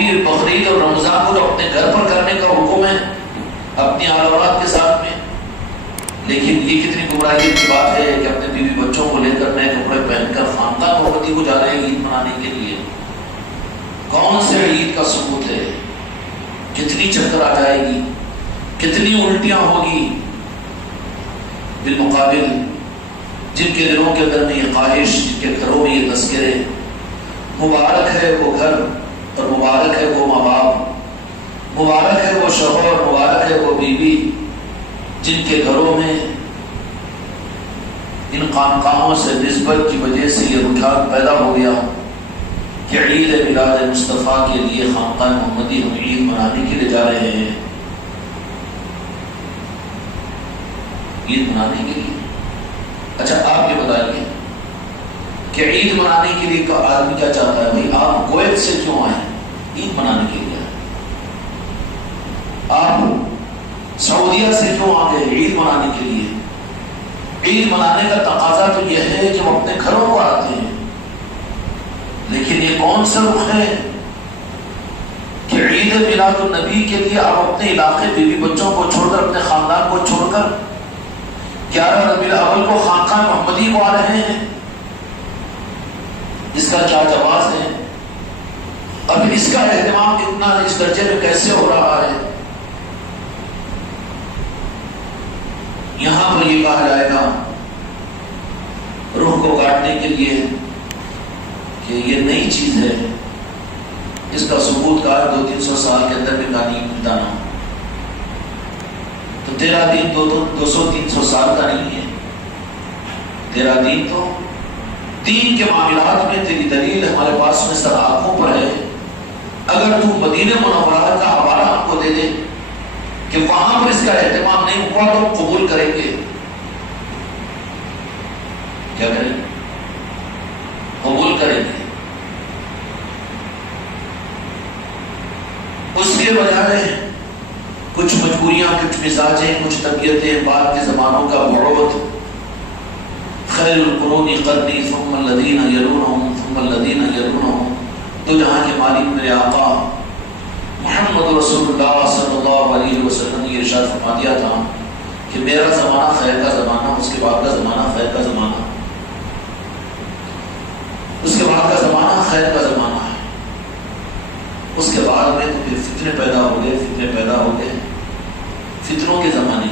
بھی بقرعید اور رمضان کو اپنے گھر پر کرنے کا حکم ہے اپنی آل اولاد کے ساتھ میں، لیکن یہ کتنی گمراہی کی بات ہے کہ اپنے بیوی بچوں کو لے کر نئے کپڑے پہن کر خاندان محبتی کو جا رہے ہیں عید منانے کے لیے۔ کون سے عید کا ثبوت ہے؟ کتنی چکر آ جائے گی، کتنی الٹیاں ہوگی۔ بالمقابل جن کے دلوں کے اندر میں یہ خواہش، جن کے گھروں میں یہ تذکرے، مبارک ہے وہ گھر اور مبارک ہے وہ ماں باپ، مبارک ہے وہ شوہر، مبارک ہے وہ بیوی جن کے گھروں میں ان خانقاہوں سے نسبت کی وجہ سے یہ رجحان پیدا ہو گیا کہ عید میلاد مصطفیٰ کے لیے خانقاہ محمدی ہم عید منانے کے لیے جا رہے ہیں۔ عید منانے کے لیے، اچھا آپ یہ بتائیے کہ عید منانے کے لیے آدمی کیا چاہتا ہے؟ بھائی آپ کویت سے کیوں آئے؟ عید منانے کے لیے آئے۔ آپ سعودیہ سے کیوں آ گئے؟ عید منانے کے لیے۔ عید منانے کا تقاضا تو یہ ہے کہ وہ اپنے گھروں کو آتے ہیں، لیکن یہ کون سا رخ ہے کہ عید میلاد النبی کے لیے آپ اپنے علاقے بیوی بچوں کو چھوڑ کر، اپنے خاندان کو چھوڑ کر 11 ربیع الاول کو خانقاہ محمدی کو آ رہے ہیں؟ اس کا کیا جواز ہے؟ اب اس کا اہتمام اتنا اس درجے میں کیسے ہو رہا ہے؟ یہاں پر یہ کہا جائے گا روح کو کاٹنے کے لیے کہ یہ نئی چیز ہے، اس کا ثبوت کا 200-300 سال کے اندر بھی نہیں ملتا نا، تو تیرا دین 200-300 سال کا نہیں ہے۔ تیرا دین تو دین کے معاملات میں تیری دلیل ہمارے پاس میں سر آنکھوں پر ہے۔ اگر تو مدینہ منورہ کا حوالہ ہم کو دے دے کہ وہاں پر اس کا اہتمام نہیں ہوا تو قبول کریں گے۔ کیا کریں؟ قبول کریں گے۔ اس کے بجائے کچھ مجبوریاں، کچھ مزاجیں، کچھ طبیعتیں، بعد کے زمانوں کا بعد، خیر القرون قرنی ثم الذین یلونہم ثم الذین یلونہم، تو جہاں کے مالک میرے آقا محمد رسول اللہ صلی اللہ علیہ وسلم نے ارشاد فرما دیا تھا کہ میرا زمانہ خیر کا زمانہ، اس کے بعد کا زمانہ خیر کا زمانہ، اس کے بعد کا زمانہ خیر کا زمانہ ہے۔ اس کے بعد میں تو پھر فتنے پیدا ہو گئے، فتنے پیدا ہو گئے، فتنوں کے زمانے۔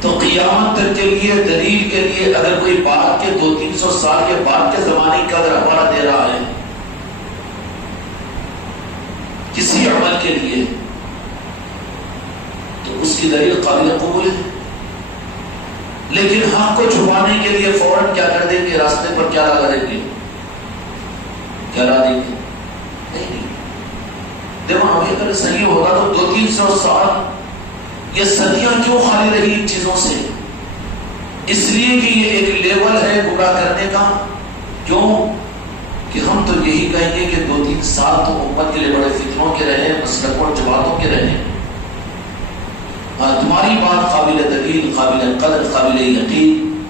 تو قیامت تک کے لیے دلیل کے لیے اگر کوئی بات کے 200-300 سال کے بعد کے زمانے کا اگر حوالہ دے رہا ہے کسی عمل کے لیے، تو اس کی دلیل قابل قبول ہے، لیکن حق کو چھپانے کے لیے فوراً کیا کر دیں گے؟ راستے پر کیا لگا دیں گے؟ کیا لا دیں گے؟ نہیں۔ دیکھو ابھی اگر صحیح ہوگا تو 200-300 سال یہ صدیاں کیوں خالی رہی ان چیزوں سے؟ اس لیے کہ یہ ایک لیول ہے گمراہ کرنے کا۔ کیوں؟ کہ ہم تو یہی کہیں گے کہ 2-3 سال تو امت کے لیے بڑے فتنوں کے رہے، مسلک اور جماعتوں کے رہے۔ تمہاری بات قابل دلیل، قابل قدر، قابل یقین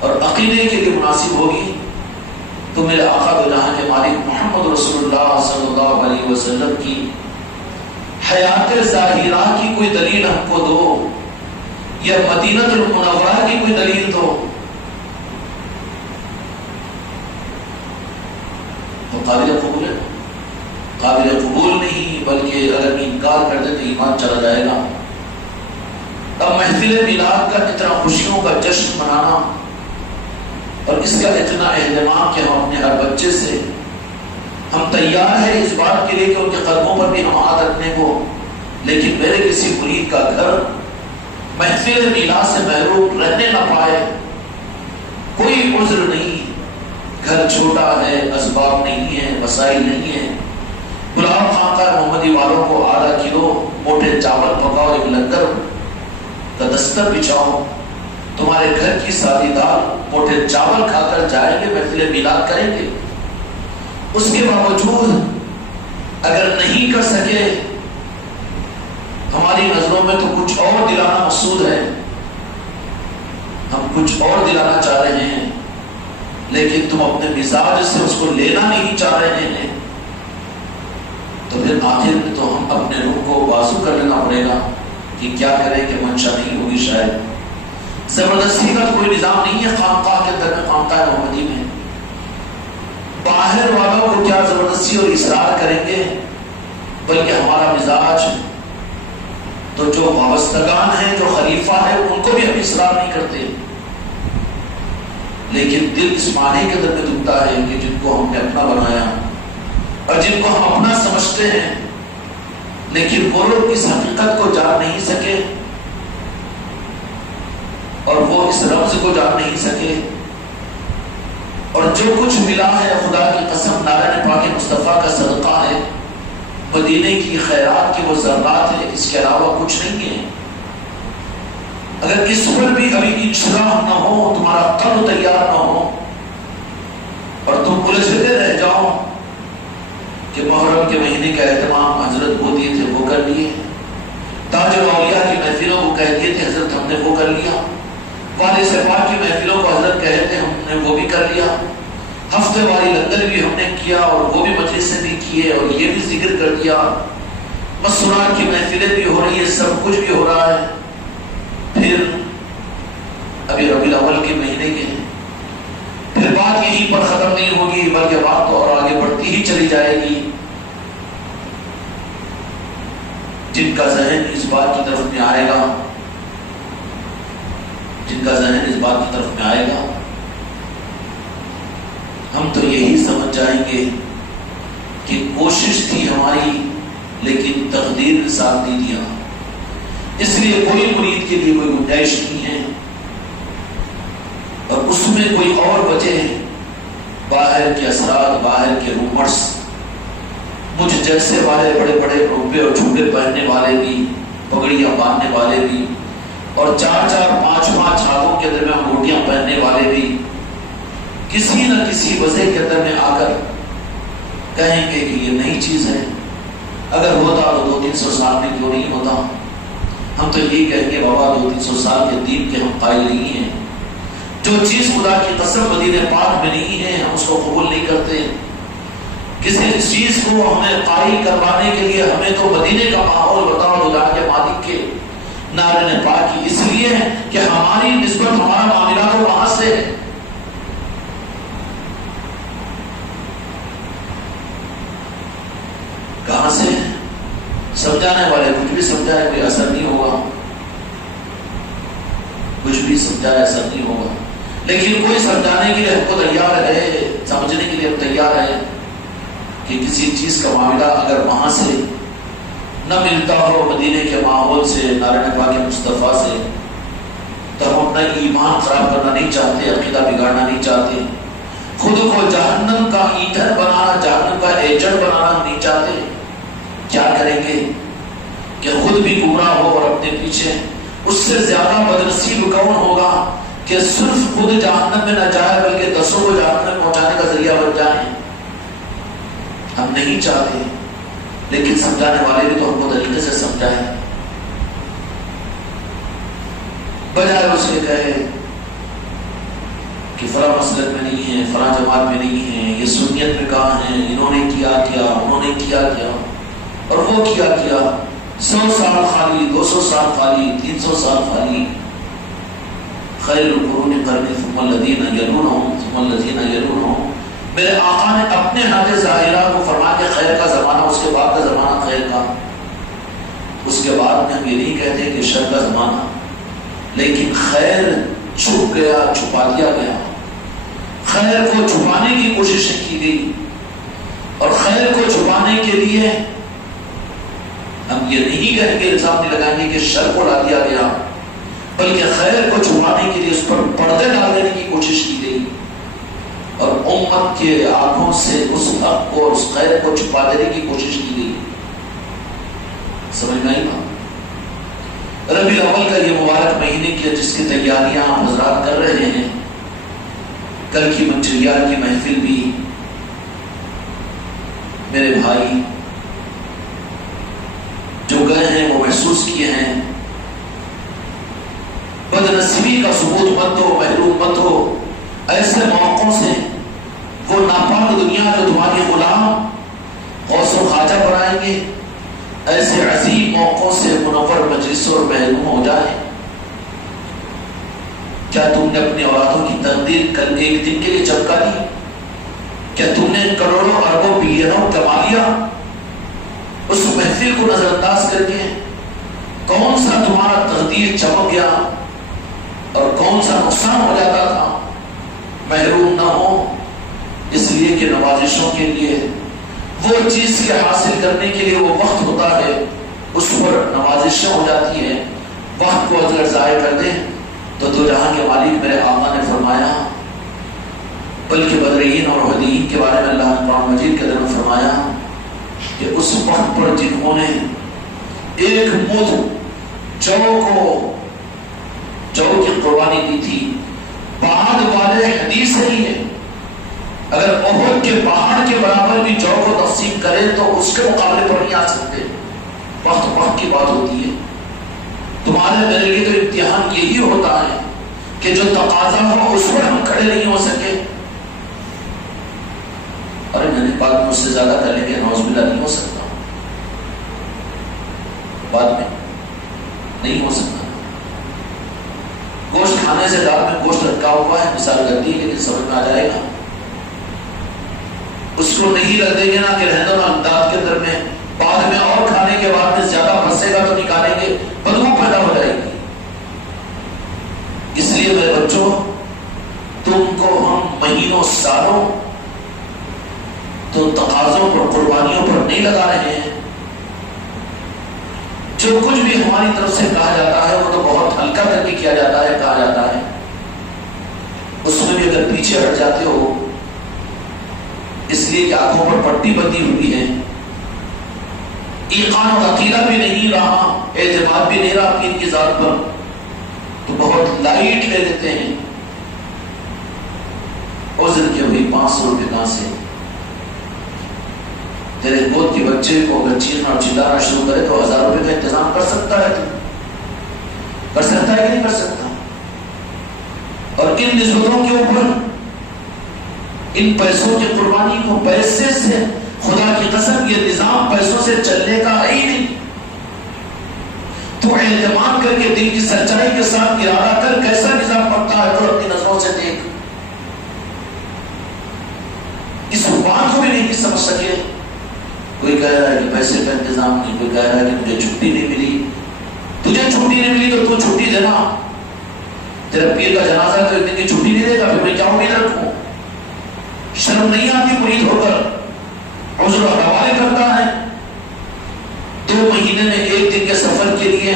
اور عقیدے کے لیے مناسب ہوگی تو میرے آقا دو جہاں کے مالک محمد رسول اللہ صلی اللہ علیہ وسلم کی حیات ظاہرہ کی کوئی دلیل ہم کو دو، یا مدینہ المنورہ کی کوئی دلیل دو، تو قابل قبول ہے؟ قابل قبول نہیں، بلکہ اگر انکار کر دے تو ایمان چلا جائے گا۔ اب محفل میلاد کا اتنا خوشیوں کا جشن منانا اور اس کا اتنا اہتمام کہ ہم اپنے ہر بچے سے ہم تیار ہیں اس بات کے لیے کہ ان کے قدموں پر بھی ہم ہاتھ رکھنے کو، لیکن میرے کسی مرید کا گھر محفل میلاد سے محروم رہنے نہ پائے، کوئی عذر نہیں، گھر چھوٹا ہے، اسباب نہیں ہے، وسائل نہیں ہے، بلاؤ خانقاہ محمدی والوں کو آدھا کلو موٹے چاول پکاؤ، ایک لنگر کا دستر بچھاؤ، تمہارے گھر کی سادی دال موٹے چاول کھا کر جائیں گے، محفل میلاد کریں گے۔ اس کے باوجود اگر نہیں کر سکے، ہماری نظروں میں تو کچھ اور دلانا مقصود ہے، ہم کچھ اور دلانا چاہ رہے ہیں، لیکن تم اپنے مزاج سے اس کو لینا نہیں چاہ رہے ہیں، پھر آخر میں تو ہم اپنے روح کو بازو کر لینا پڑے گا کہ کیا کریں کہ منشا نہیں ہوگی شاید۔ زبردستی کا کوئی نظام نہیں ہے خانقاہ کے اندر میں، خانقاہ محمدی میں باہر والوں کو کیا زبردستی اور اصرار کریں گے، بلکہ ہمارا مزاج تو جو وابستگان ہیں، جو خلیفہ ہے، ان کو بھی ہم اصرار نہیں کرتے، لیکن دل اس معنی کے اندر میں دکھتا ہے کہ جن کو ہم نے اپنا بنایا اور جن کو ہم اپنا سمجھتے ہیں، لیکن وہ لوگ اس حقیقت کو جان نہیں سکے اور وہ اس رمز کو جان نہیں سکے، اور جو کچھ ملا ہے خدا کی قسم نارائن پاک مصطفیٰ کا صدقہ ہے، مدینے کی خیرات کی وہ ذرات ہے، اس کے علاوہ کچھ نہیں ہے۔ اگر اس پر بھی ابھی انشراح نہ ہو، تمہارا قلب تیار نہ ہو اور تم الجھتے رہ جاؤ کہ محرم کے مہینے کا اہتمام حضرت وہ دیے تھے وہ کر لیے، تاج الاولیاء کی محفلوں کو کہہ دیے تھے حضرت ہم نے وہ کر لیا، والد صاحب کی محفلوں کو حضرت کہے تھے ہم نے وہ بھی کر لیا، ہفتے والی لنگر بھی ہم نے کیا اور وہ بھی مجلس سے بھی کیے اور یہ بھی ذکر کر دیا، مسنات کی محفلیں بھی ہو رہی ہے، سب کچھ بھی ہو رہا ہے، پھر ابھی ربیع الاول کے مہینے کے ہیں، پھر بات یہیں پر ختم نہیں ہوگی بلکہ بات تو اور آگے بڑھتی ہی چلی جائے گی۔ جن کا ذہن اس بات کی طرف میں آئے گا، جن کا ذہن اس بات کی طرف میں آئے گا، ہم تو یہی سمجھ جائیں گے کہ کوشش تھی ہماری لیکن تقدیر نے ساتھ نہیں دیا، اس لیے کوئی مرید کے لیے کوئی گنجائش نہیں ہے، اور اس میں کوئی اور وجہ ہے، باہر کے اثرات، باہر کے رومرز، مجھ جیسے والے بڑے بڑے روپے اور جھوٹے پہننے والے بھی، پگڑیاں باندھنے والے بھی، اور 4-4 5-5 ہاتھوں کے اندر میں انگوٹیاں پہننے والے بھی کسی نہ کسی وجہ کے اندر میں آ کر کہیں گے کہ یہ نئی چیز ہے، اگر ہوتا تو 200-300 سال میں کیوں نہیں ہوتا۔ ہم تو یہی کہیں گے بابا 200-300 سال کے دین کے ہم قائل نہیں ہیں، جو چیز خدا کی قسم مدینہ پاک میں نہیں ہے ہم اس کو قبول نہیں کرتے، کسی چیز کو ہمیں قائل کروانے کے لیے ہمیں تو مدینے کا ماحول بتاؤ خدا کے مالک کے نارائن پاک کی، اس لیے کہ ہماری نسبت ہمارا معاملہ تو وہاں سے ہے۔ کہاں سے سمجھانے والے کچھ بھی سمجھائے کوئی اثر نہیں ہوگا، کچھ بھی سمجھائے اثر نہیں ہوگا، لیکن کوئی سمجھانے کے لیے ہم کو تیار ہے، سمجھنے کے لیے ہم تیار ہیں کہ کسی چیز کا معاملہ اگر وہاں سے نہ ملتا ہو مدینے کے ماحول سے، نارائن پاک مصطفیٰ سے، تو ہم اپنا ایمان خراب کرنا نہیں چاہتے، عقیدہ بگاڑنا نہیں چاہتے، خود کو جہنم کا ایندھن بنانا، جہنم کا ایجنٹ بنانا ہم نہیں چاہتے۔ کیا کریں گے کہ خود بھی گمراہ ہو اور اپنے پیچھے اس سے زیادہ بدنصیب کون ہوگا کہ صرف خود جہنم میں نہ جائے بلکہ 10 کو جہنم میں پہنچانے کا ذریعہ بن جائیں۔ ہم نہیں چاہتے، لیکن سمجھانے والے بھی تو ہم کو طریقے سے سمجھائیں، بجائے اس کے کہے کہ فلاں مسلک میں نہیں ہے، فلاں جماعت میں نہیں ہے، یہ سنیت میں کہاں ہیں، انہوں نے کیا کیا، انہوں نے کیا کیا اور وہ کیا کیا، 100 سال خالی، 200 سال خالی، 300 سال خالی۔ خیر القرون قرنی ثم الذین یلونہم ثم الذین یلونہم، میرے آقا نے اپنے حد ظاہرہ کو فرما کے خیر کا زمانہ، اس کے بعد کا زمانہ خیر کا، اس کے بعد میں ہم یہ نہیں کہتے کہ شر کا زمانہ، لیکن خیر چھپ گیا، چھپا دیا گیا، خیر کو چھپانے کی کوشش کی گئی، اور خیر کو چھپانے کے لیے ہم یہ نہیں کہیں گے، الزام نہیں لگائیں گے کہ شر کو لا دیا گیا، بلکہ خیر کو چھپانے کے لیے اس پر پردے ڈال دینے کی کوشش کی گئی، اور امت کے آنکھوں سے اس حق کو اور اس خیر کو چھپا دینے کی کوشش کی گئی۔ سمجھ میں آئی بات؟ ربیع الاول کا یہ مبارک مہینے کی جس کی تیاریاں آپ حضرات کر رہے ہیں، کل کی منچریال کی محفل بھی میرے بھائی جو گئے ہیں وہ محسوس کیے ہیں، بدنصیبی کا ثبوت مت ہو، محروم مت ہو ایسے موقعوں سے۔ وہ ناپاک دنیا جو تمہاری غلام غوث و خواجہ بنائیں چاہیے ایسے عظیم موقعوں سے منور مجلسوں اور محروم ہو جائیں؟ کیا تم نے اپنی اولادوں کی تقدیر کل ایک دن کے لیے چمکا دی؟ کیا تم نے کروڑوں اربوں بلینوں کما لیا؟ اس محفل کو نظر انداز کر کے کون سا تمہارا تقدیر چمک گیا اور کون سا نقصان ہو جاتا تھا؟ محروم نہ ہو، اس لیے کہ نوازشوں کے لیے وہ چیز کے حاصل کرنے کے لیے وہ وقت ہوتا ہے، اس پر نوازشیں ہو جاتی ہیں۔ وقت کو اگر ضائع کر دیں تو دو جہاں کے مالک میرے آقا نے فرمایا، بلکہ بدرین اور حدین کے بارے میں اللہ نے قرآن مجید کے اندر فرمایا کہ اس وقت پر جنہوں نے ایک مد جو کی قربانی دی تھی، بعد والے حدیث ہی ہے، اگر احد کے پہاڑ کے برابر بھی جو کو تقسیم کرے تو اس کے مقابلے پر نہیں آ سکتے۔ وقت کی بات ہوتی ہے۔ تمہارے میرے لیے تو امتحان یہی ہوتا ہے کہ جو تقاضا ہو اس پر ہم کھڑے نہیں ہو سکے۔ ارے میں نے بات مجھ سے زیادہ کر لیں گے، نعوذ باللہ نہیں ہو سکتا، بعد میں نہیں ہو سکتا۔ گوشت کھانے سے دال میں گوشت رکھا ہوا ہے، مثال کرتی ہے لیکن سمجھ میں آ جائے گا۔ اس کو نہیں رکھ دیں گے نا کہ رہنے دو امداد کے اندر میں، بعد میں اور کھانے کے بعد میں زیادہ پھنسے گا تو نکالیں گے، بدبو پیدا ہو جائے گی۔ اس لیے میرے بچوں، تم کو ہم مہینوں سالوں تو تقاضوں پر قربانیوں پر نہیں لگا رہے ہیں۔ جو کچھ بھی ہماری طرف سے کہا جاتا ہے وہ تو بہت ہلکا کر کے کیا جاتا ہے، کہا جاتا ہے، اس میں بھی اگر پیچھے ہٹ جاتے ہو اس لیے کہ آنکھوں پر پٹی بندھی ہوئی ہے، ایقان اور عقیدہ بھی نہیں رہا، اعتماد بھی نہیں رہا پیر کی ذات پر، تو بہت لائٹ لے لیتے ہیں۔ عذر کے ہوئی 500 روپے کہاں سے؟ تیرے گود کے بچے کو اگر چیخنا اور چلانا شروع کرے تو 1000 روپے کا انتظام کر سکتا ہے، تو کر سکتا ہے کہ نہیں کر سکتا؟ اور ان نسبتوں کے اوپر ان پیسوں کی قربانی کو پیسے سے، خدا کی قسم یہ نظام پیسوں سے چلنے کا ہے ہی نہیں۔ تو اعتماد کر کے دل کی سچائی کے ساتھ ارادہ کر کیسا نظام پڑتا ہے تو اپنی نظروں سے دیکھ۔ اس بات کو بھی نہیں سمجھ سکے، کوئی کہہ رہا ہے کہ پیسے کا انتظام نہیں، کوئی کہہ رہا ہے کہ مجھے چھٹی نہیں ملی۔ تجھے چھٹی نہیں ملی تو تو چھٹی دینا، تیرا پیر کا جنازہ ہے تو ایک دن کی چھٹی نہیں دے گا، پھر میں کیا امید رکھوں؟ شرم نہیں آتی مرید ہو کر عذر حوالے کرتا ہے 2 مہینے میں 1 دن کے سفر کے لیے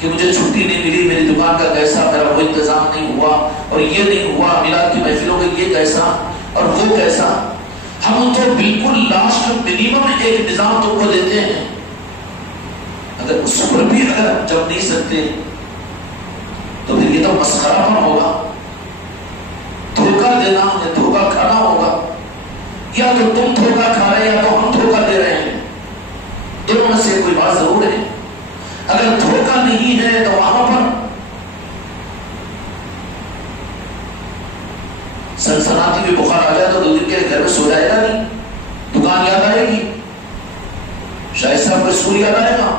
کہ مجھے چھٹی نہیں ملی، میری دکان کا کیسا، میرا وہ انتظام نہیں ہوا اور یہ نہیں ہوا، میلاد کی محفلوں کا یہ کیسا اور وہ کیسا۔ ہم تو بالکل لاسٹ منیمم ایک نظام تم کو دیتے ہیں، اگر اس پر بھی اگر ہم جب نہیں سکتے تو پھر یہ تو مسخرہ پر ہوگا، دھوکہ دینا ہے، دھوکہ کھانا ہوگا، یا تو تم دھوکہ کھا رہے یا تو ہم دھوکہ دے رہے ہیں، دونوں میں سے کوئی بات ضرور ہے۔ اگر دھوکہ نہیں ہے تو وہاں پر سنسناتی بھی بخار آ جائے تو 2 دن کے گھر میں سو جائے گا نہیں، دکان یاد آئے گی، شاہد صاحب کو اسکول یاد آئے گا،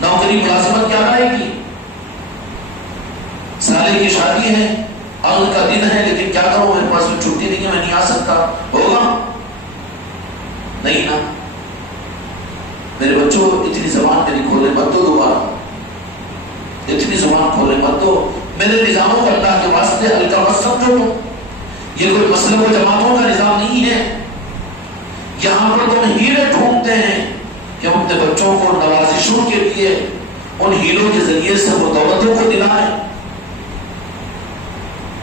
نوکری ملازمت یاد آئے گی، سالے کی شادی ہے، عقد کا دن ہے، لیکن کیا کروں میرے پاس میں چھٹی نہیں ہے، میں نہیں آ سکتا، ہوگا نہیں نا؟ میرے بچوں اتنی زبان میری کھولے مت دو، دوبارہ اتنی زبان کھولے مت دو، میرے نظاموں کو اللہ کے واسطے ہلکا مت سمجھو تم، یہ کوئی مسلک و جماعتوں کا نظام نہیں ہے۔ یہاں پر تم ہیلے ڈھونڈتے ہیں کہ ہم اپنے بچوں کو نوازشوں کے لیے ان ہیلوں کے ذریعے سے وہ دولتوں کو دلائیں،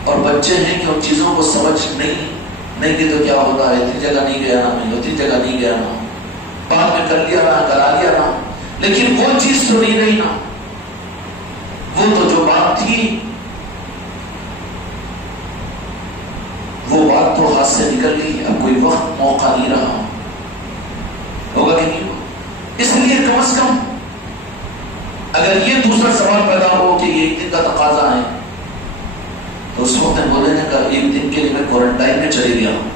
اور بچے ہیں کہ ان چیزوں کو سمجھ نہیں کہ تو کیا ہوتا ہے، اتنی جگہ نہیں گیا نا میں، اتنی جگہ نہیں گیا نا، بعد میں کر لیا نا، کرا لیا نا، لیکن وہ چیز تو نہیں رہی نا، وہ تو جو بات تھی وہ بات تو ہاتھ سے نکل گئی، اب کوئی وقت موقع نہیں رہا، ہوگا کہ نہیں ہوگا؟ اس لیے کم از کم اگر یہ دوسرا سوال پیدا ہو کہ یہ 1 دن کا تقاضا ہے تو اس وقت بولے نے کہا 1 دن کے لیے میں کوارنٹائن میں چلے گیا ہوں،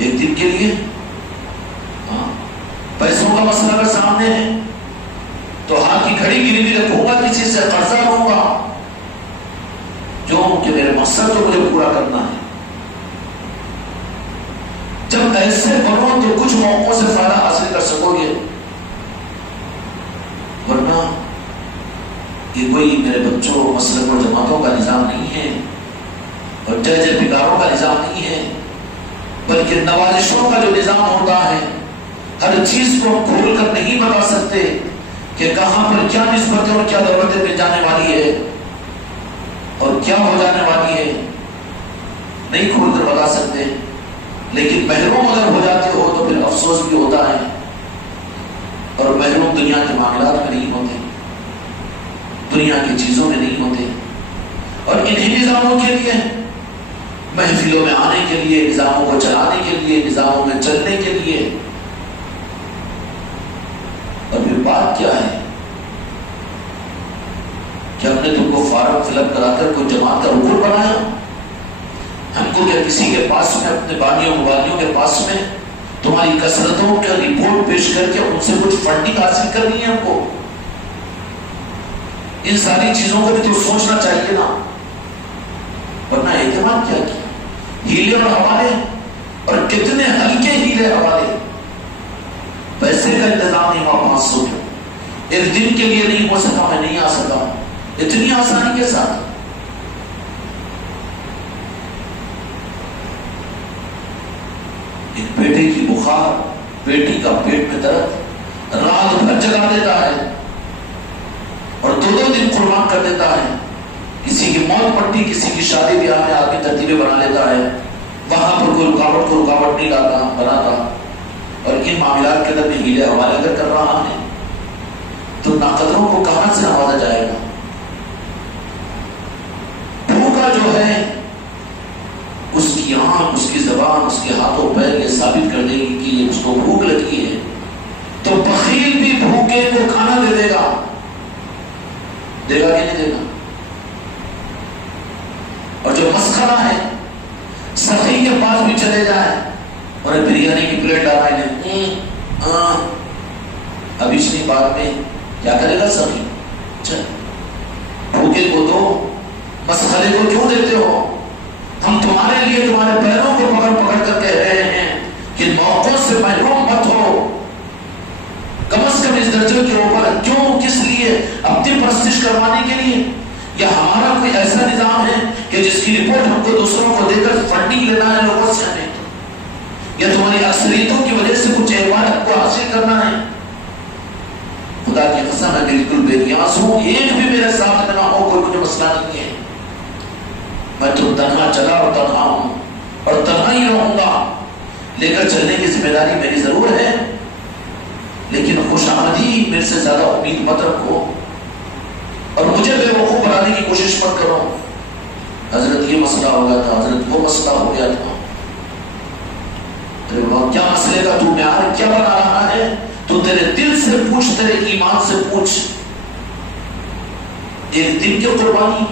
1 دن کے لیے، ہاں پیسوں کا مسئلہ اگر سامنے ہے تو ہاتھ کی گھڑی گروی رکھوں گا، کسی سے قرضہ لوں گا، کیوں کہ میرے مقصد تو مجھے پورا کرنا ہے۔ جب ایسے بنو تو کچھ موقعوں سے فائدہ حاصل کر سکو گے، ورنہ یہ کوئی میرے بچوں مسلک و جماعتوں کا نظام نہیں ہے اور جج بگاروں کا نظام نہیں ہے، بلکہ نوازشوں کا جو نظام ہوتا ہے، ہر چیز کو کھول کر نہیں بتا سکتے کہ کہاں پر کیا نسبتیں اور کیا ضرورتیں مل جانے والی ہے اور کیا ہو جانے والی ہے، نہیں کھول کر بتا سکتے، لیکن محروم اگر ہو جاتے ہو تو پھر افسوس بھی ہوتا ہے، اور محروم دنیا کے معاملات میں نہیں ہوتے، دنیا کی چیزوں میں نہیں ہوتے، اور انہی نظاموں کے لیے، محفلوں میں آنے کے لیے، نظاموں کو چلانے کے لیے، نظاموں میں چلنے کے لیے، اور پھر بات کیا ہے کہ ہم نے تم کو فارم فل اپ کرا کر کوئی جماعت کا رکن بنایا؟ ہم کو کیا کسی کے پاس میں، اپنے بانیوں مبانیوں کے پاس میں تمہاری کثرتوں کا رپورٹ پیش کر کے ان سے کچھ فنڈنگ حاصل کرنی ہے ہم کو؟ ان ساری چیزوں کو بھی تو سوچنا چاہیے نا، ورنہ اعتماد کیا ہیلے اور حوالے، اور کتنے ہلکے ہیلے حوالے، پیسے کا انتظام نہیں ہوا 500 کا، ایک دن کے لیے نہیں ہو سکا، میں نہیں آ سکا اتنی آسانی کے ساتھ۔ ایک بیٹے کی بخار، بیٹی کا پیٹ میں درد رات بھر جگا دیتا ہے اور 2 دن قربان کر دیتا ہے، کسی کی موت پڑتی، کسی کی شادی بیاہ میں آدمی ترتیبیں بنا لیتا ہے، وہاں پر کوئی رکاوٹ کو رکاوٹ نہیں بناتا، اور ان معاملات کے اندر میں ہیلے حوالے اگر کر رہا ہے تو ناقدروں کو کہاں سے نوازا جائے گا؟ بھوکا جو ہے اس کی آنکھ، اس کی زبان، اس کے ہاتھوں پیر یہ ثابت کر دے گی کہ یہ اس کو بھوک لگی ہے، تو بخیل بھی بھوکے کو کھانا دے گا، دے گا کہ نہیں دے گا؟ اور جو مسخرہ ہے، سخی کے پاس بھی چلے جائے اور بریانی کی پلیٹ ڈالا ہے، اب اس کی بات میں کیا کرے گا سخی؟ چل بھوکے کو دو، مسخرے کو کیوں دیتے ہو؟ ہم تمہارے لیے تمہارے پیروں کو پکڑ پکڑ کر کہہ رہے ہیں کہ موقعوں سے محروم مت ہو، کم از کم اس درجے کے اوپر، کیوں، کس لیے؟ اپنی پرستش کروانے کے لیے؟ یا ہمارا کوئی ایسا نظام ہے کہ جس کی رپورٹ ہم کو دوسروں کو دے کر فنڈنگ لینا ہے لوگوں سے ہمیں، یا تمہاری اکثریتوں کی وجہ سے کچھ اعتبار کو حاصل کرنا ہے؟ خدا کی قسم ہے بالکل بے نیاز ہوں، ایک بھی میرے ساتھ نہ ہو، کوئی مجھے مسئلہ نہیں ہے، میں تو تنہا چلا اور تنہا ہوں اور تنہا ہی رہوں گا، لے کر چلنے کی ذمہ داری میری ضرور ہے، لیکن خوش آمدی میرے سے زیادہ امید مت رکھو اور مجھے بے وقوف بنانے کی کوشش مت کرو۔ حضرت یہ مسئلہ ہو گیا تھا، حضرت وہ مسئلہ ہو گیا تھا، کیا مسئلے کا تو معیار کیا بنا رہا ہے؟ تو تیرے دل سے پوچھ، تیرے ایمان سے پوچھ، ایک دن کی قربانی،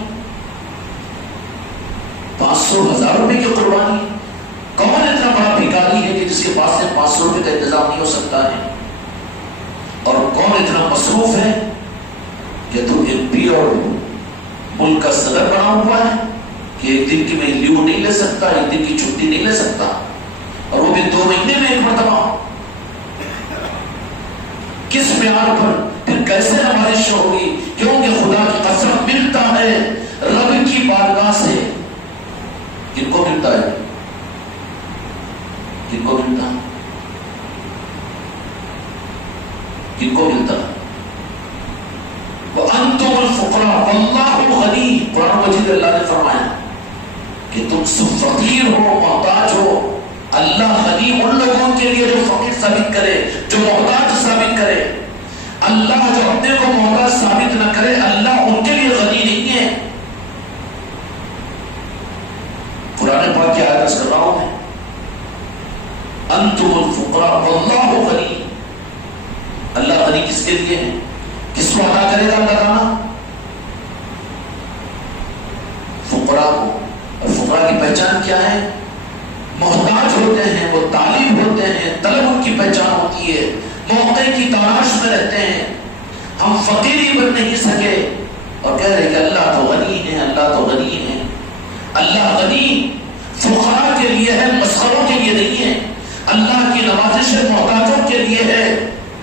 500,000 روپے کی قربانی، کون اتنا بڑا بھکاری ہے کہ جس کے پاس سے 500 روپے کا انتظام نہیں ہو سکتا ہے؟ اور کون اتنا مصروف ہے کہ تو ایم پی اور ملک کا صدر بنا ہوا ہے کہ ایک دن کی میں لیو نہیں لے سکتا، ایک دن کی چھٹی نہیں لے سکتا، اور وہ بھی 2 مہینے میں ایک مرتبہ؟ کس معیار پر پھر کیسے نمائش ہوگی؟ کیونکہ خدا کی قسم ملتا ہے رب کی بارگاہ سے، کن کو ملتا ہے؟ کن کو ملتا ہے؟ کن کو ملتا ہے؟ وَأَنْتُمُ الْفُقَرَاءُ وَاللَّهُ غَنِيٌّ، قرآن مجید اللہ نے فرمایا کہ تم سب فقیر ہو، محتاج ہو، اللہ غنی ان لوگوں کے لیے جو فقیر ثابت کرے، جو محتاج ثابت کرے، اللہ جو اپنے کو محتاج ثابت نہ کرے، اللہ ان کے لیے غنی نہیں ہے۔ قرآن پاک کی آیت کر رہا ہوں میں، انتم الفقراء واللہ غنی، اللہ غنی کس کے لیے ہے؟ کس کو عطا کرے گا اللہ تعالیٰ؟ فقراء کو۔ اور فقراء کی پہچان کیا ہے؟ محتاج ہوتے ہیں، وہ طالب ہوتے ہیں، طلب ان کی پہچان ہوتی ہے، موقع کی تلاش میں رہتے ہیں، ہم فقیری بن نہیں سکے اور کہہ رہے کہ اللہ تو غنی ہے، اللہ تو غنی ہے۔ اللہ غنی فقراء کے لیے ہے، مسخروں کے لیے نہیں ہے۔ اللہ کی نوازش محتاجوں کے لیے ہے،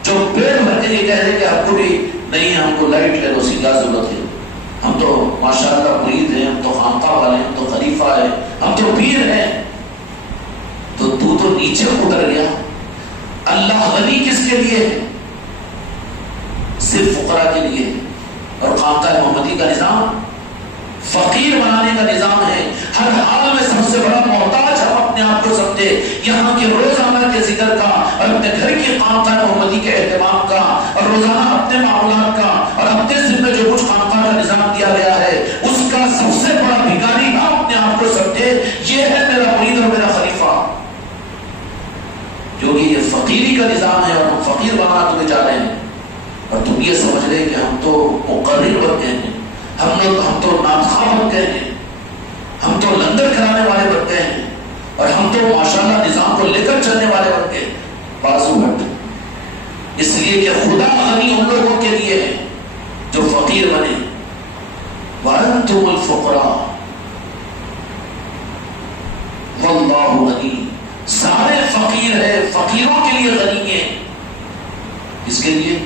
جو پیٹ بھر کے لیے کہہ رہے کہ آپ کو بھی نہیں، ہم کو لائٹ لے لو، اس کی کیا ضرورت ہے، ہم تو ماشاءاللہ مرید ہیں، ہم تو خانقاہ والے ہیں، ہم تو خلیفہ ہیں، ہم تو پیر ہیں۔ تو نیچے اتر گیا۔ اللہ غنی کس کے لیے ہے؟ صرف فقراء کے لیے۔ اور خانقاہ محمدی کا نظام فقیر بنانے کا نظام ہے۔ ہر حال میں سب سے بڑا محتاج ہم اپنے آپ کو سمجھے، یہاں کے روزانہ کے ذکر کا اور اپنے گھر کی خانقاہ محمدی کے اہتمام کا اور روزانہ اپنے معاملات کا اور اپنے ذمہ جو کچھ خانقاہ کا نظام دیا گیا ہے اس کا سب سے بڑا بھکاری ہم اپنے آپ کو سمجھے، یہ ہے میرا مرید اور میرا خلیفہ، کیونکہ یہ فقیری کا نظام ہے اور ہم فقیر بنا تمہیں جا رہے ہیں۔ اور تم یہ سمجھ رہے کہ ہم تو مقرر بن گئے ہیں، ہم تو ناخواں بن گئے ہیں، ہم تو لنگر کرانے والے بن گئے ہیں، اور ہم تو ماشاءاللہ نظام کو لے کر چلنے والے بن گئے۔ بازو ہٹ، اس لیے کہ خدا غنی ان لوگوں کے لیے ہے جو فقیر بنے۔ وَأَنْتُمُ الْفُقَرَاءُ وَاللَّهُ غنی، سارے فقیر ہے، فقیروں کے لیے غنی ہے۔ اس کے لیے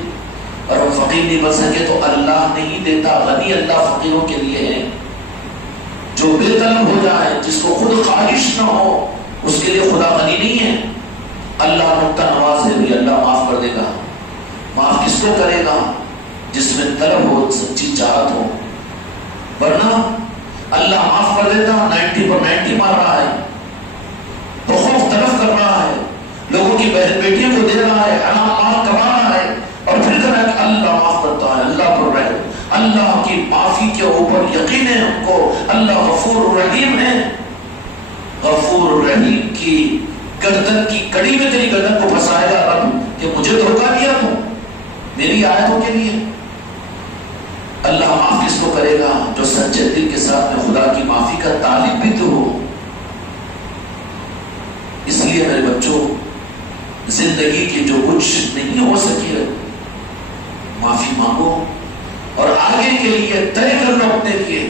اور ہم فقیر نہیں بن سکے تو اللہ نہیں دیتا، غنی اللہ فقیروں کے لیے ہے۔ جو بے طلب ہو جائے، جس کو خود خواہش نہ ہو، اس کے لیے خدا غنی نہیں ہے۔ اللہ نقطہ نواز ہے بھی، اللہ معاف کر دے گا۔ معاف کس کو کرے گا؟ جس میں طلب ہو، سچی چاہت ہو، ورنہ اللہ معاف کر دیتا 90 پر 90 مار رہا ہے، تو خوف طرف کر رہا ہے، لوگوں کی بہن بیٹیوں کو دے رہا ہے، حرام مال کما رہا ہے، اور پھر کہا کہ اللہ معاف کرتا ہے، اللہ پر رحم، اللہ کی معافی کے اوپر یقین ہے ہم کو، اللہ غفور رحیم ہے۔ غفور رحیم کی گردن کی کڑی میں تیری گردن کو پھنسائے گا رب کہ مجھے دھوکہ دیا تو میری آیتوں کے لیے۔ اللہ معاف کس کو کرے گا؟ جو سچے دل کے ساتھ میں خدا کی معافی کا طالب بھی تو ہو۔ اس لیے میرے بچوں، زندگی کی جو کچھ نہیں ہو سکی معافی مانگو، اور آگے کے لیے طے کر لو اپنے لیے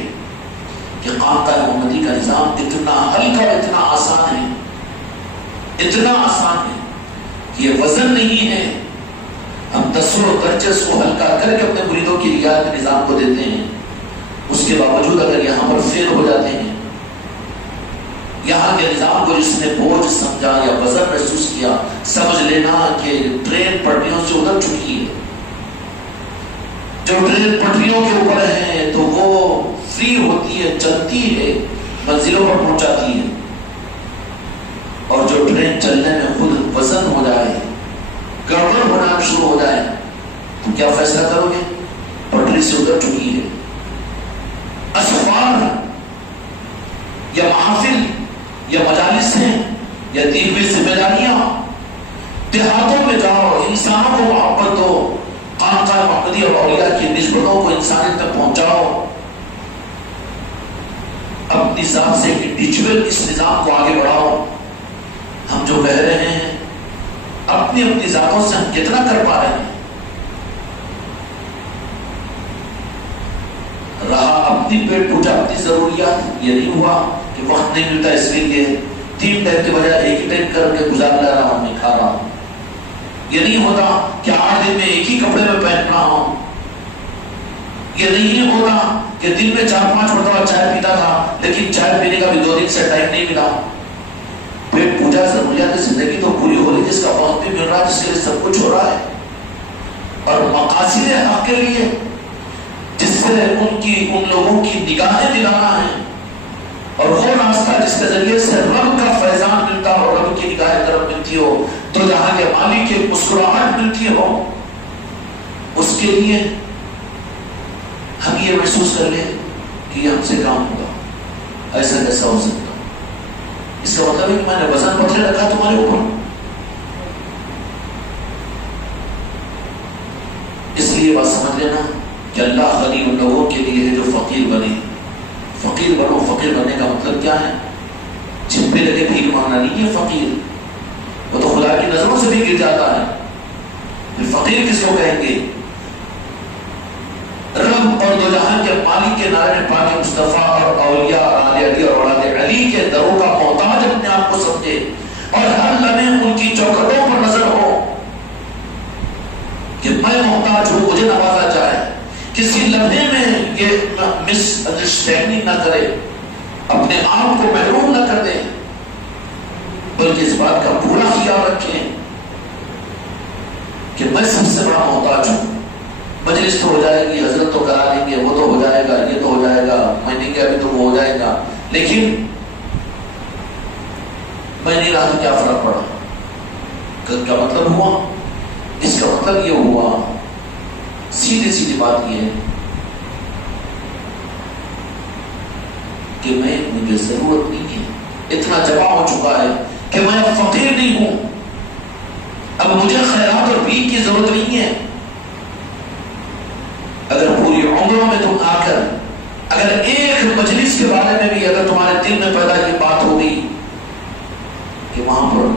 کہ خانقاہ محمدی کا نظام اتنا ہلکا، اتنا آسان ہے، اتنا آسان ہے کہ یہ وزن نہیں ہے۔ ہم 10 درجس کو ہلکا کر کے اپنے مریدوں کی رعایت نظام کو دیتے ہیں، اس کے باوجود اگر یہاں پر فیل ہو جاتے ہیں، یہاں کے نظام کو جس نے بوجھ سمجھا یا وزن محسوس کیا، سمجھ لینا کہ ٹرین پٹریوں سے اتر چکی ہے۔ جو ٹرین پٹریوں کے اوپر ہے تو وہ فری ہوتی ہے، چلتی ہے، منزلوں پر پہنچاتی ہے، اور جو ٹرین چلنے میں خود وزن ہو جائے، گڑبڑ ہونا شروع ہو جائے، تو کیا فیصلہ کرو گے؟ پٹری سے اتر چکی ہے۔ اسفار یا محافل یا مجالس ہیں یا دی ہوئی ذمہ داریاں، دیہاتوں میں جاؤ، انسانوں کو محبت دو، خانقاہ محمدی اور اولیاء کی نسبتوں کو انسانیت تک پہنچاؤ، اپنی ذات سے انڈیویجول اس نظام کو آگے بڑھاؤ۔ ہم جو کہہ رہے ہیں اپنی اپنی ذاتوں سے ہم کتنا کر پا رہے ہیں؟ رہا اپنی پیٹ پوجا، اپنی ضروریات، یہ نہیں ہوا کہ وقت نہیں ملتا اس لیے 3 ٹائم کے بجائے ایک ہی ٹائم کر کے گزار لا رہا ہوں، نہیں کھا رہا ہوں۔ یہ نہیں ہوتا کہ 8 دن میں ایک ہی کپڑے میں پہن رہا ہوں۔ یہ نہیں ہوتا کہ دن میں 4-5 مرتبہ چائے پیتا تھا لیکن چائے پینے کا بھی 2 دن سے ٹائم نہیں ملا۔ پیٹ پوجا ضروریات زندگی تو پوری ہو رہی، جس کا وقت بھی مل رہا ہے، جس کے لیے سب کچھ ہو رہا ہے، اور مقاصد حق کے لیے جس سے ان لوگوں کی نگاہیں دلانا ہے، اور وہ راستہ جس کے ذریعے سے رب کا فیضان ملتا ہو، رب کی نگاہیں طرف ملتی ہو، تو جہاں کے مالک کی مسکراہٹ ملتی ہو، اس کے لیے ہم یہ محسوس کر لیں کہ یہ ہم سے کام ہوگا، ایسا کیسا ہو سکتا۔ اس کا مطلب ہے کہ میں نے وزن پتھر رکھا تمہارے اوپر۔ اس لیے بات سمجھ لینا کہ اللہ غنی ان لوگوں کے لیے ہے جو فقیر بنے۔ فقیر بنو، فقیر بننے کا مطلب کیا ہے؟ چھپے لگے بھیک مانگنا نہیں ہے فقیر، وہ تو خدا کی نظروں سے بھی گر جاتا ہے۔ پھر فقیر کس کو کہیں گے؟ رب اور دو جہان کے مالک کے نعرے پاک مصطفیٰ اور اولیاء اور آل علی اور اولاد علی کے دروں کا محتاج اپنے آپ کو سمجھے اور ہر لمحے ان کی چوکھٹوں پر نظر ہو کہ میں محتاج ہوں، مجھے نوازا جائے. کسی لمحے میں یہ مس انڈرسٹینڈنگ نہ کرے، اپنے آپ کو محروم نہ کر دے، بلکہ اس بات کا پورا خیال رکھیں کہ میں سب سے بڑا محتاج ہوں. مجلس تو ہو جائے گی، حضرت تو کرا لیں گے، وہ تو ہو جائے گا، یہ تو ہو جائے گا، میں نہیں کہا ابھی تو وہ ہو جائے گا، لیکن میں نہیں رہا تو کیا فرق پڑا؟ کیا مطلب ہوا؟ اس کا مطلب یہ ہوا، سیدھی سیدھی بات یہ ہے کہ مجھے ضرورت نہیں ہے، اتنا جمع ہو چکا ہے کہ میں اب فقیر نہیں ہوں، اب مجھے خیرات اور بھیک کی ضرورت نہیں ہے. اگر پوری عمروں میں تم آ کر اگر ایک مجلس کے بارے میں بھی اگر تمہارے دل میں پیدا یہ بات ہوگی کہ وہاں پر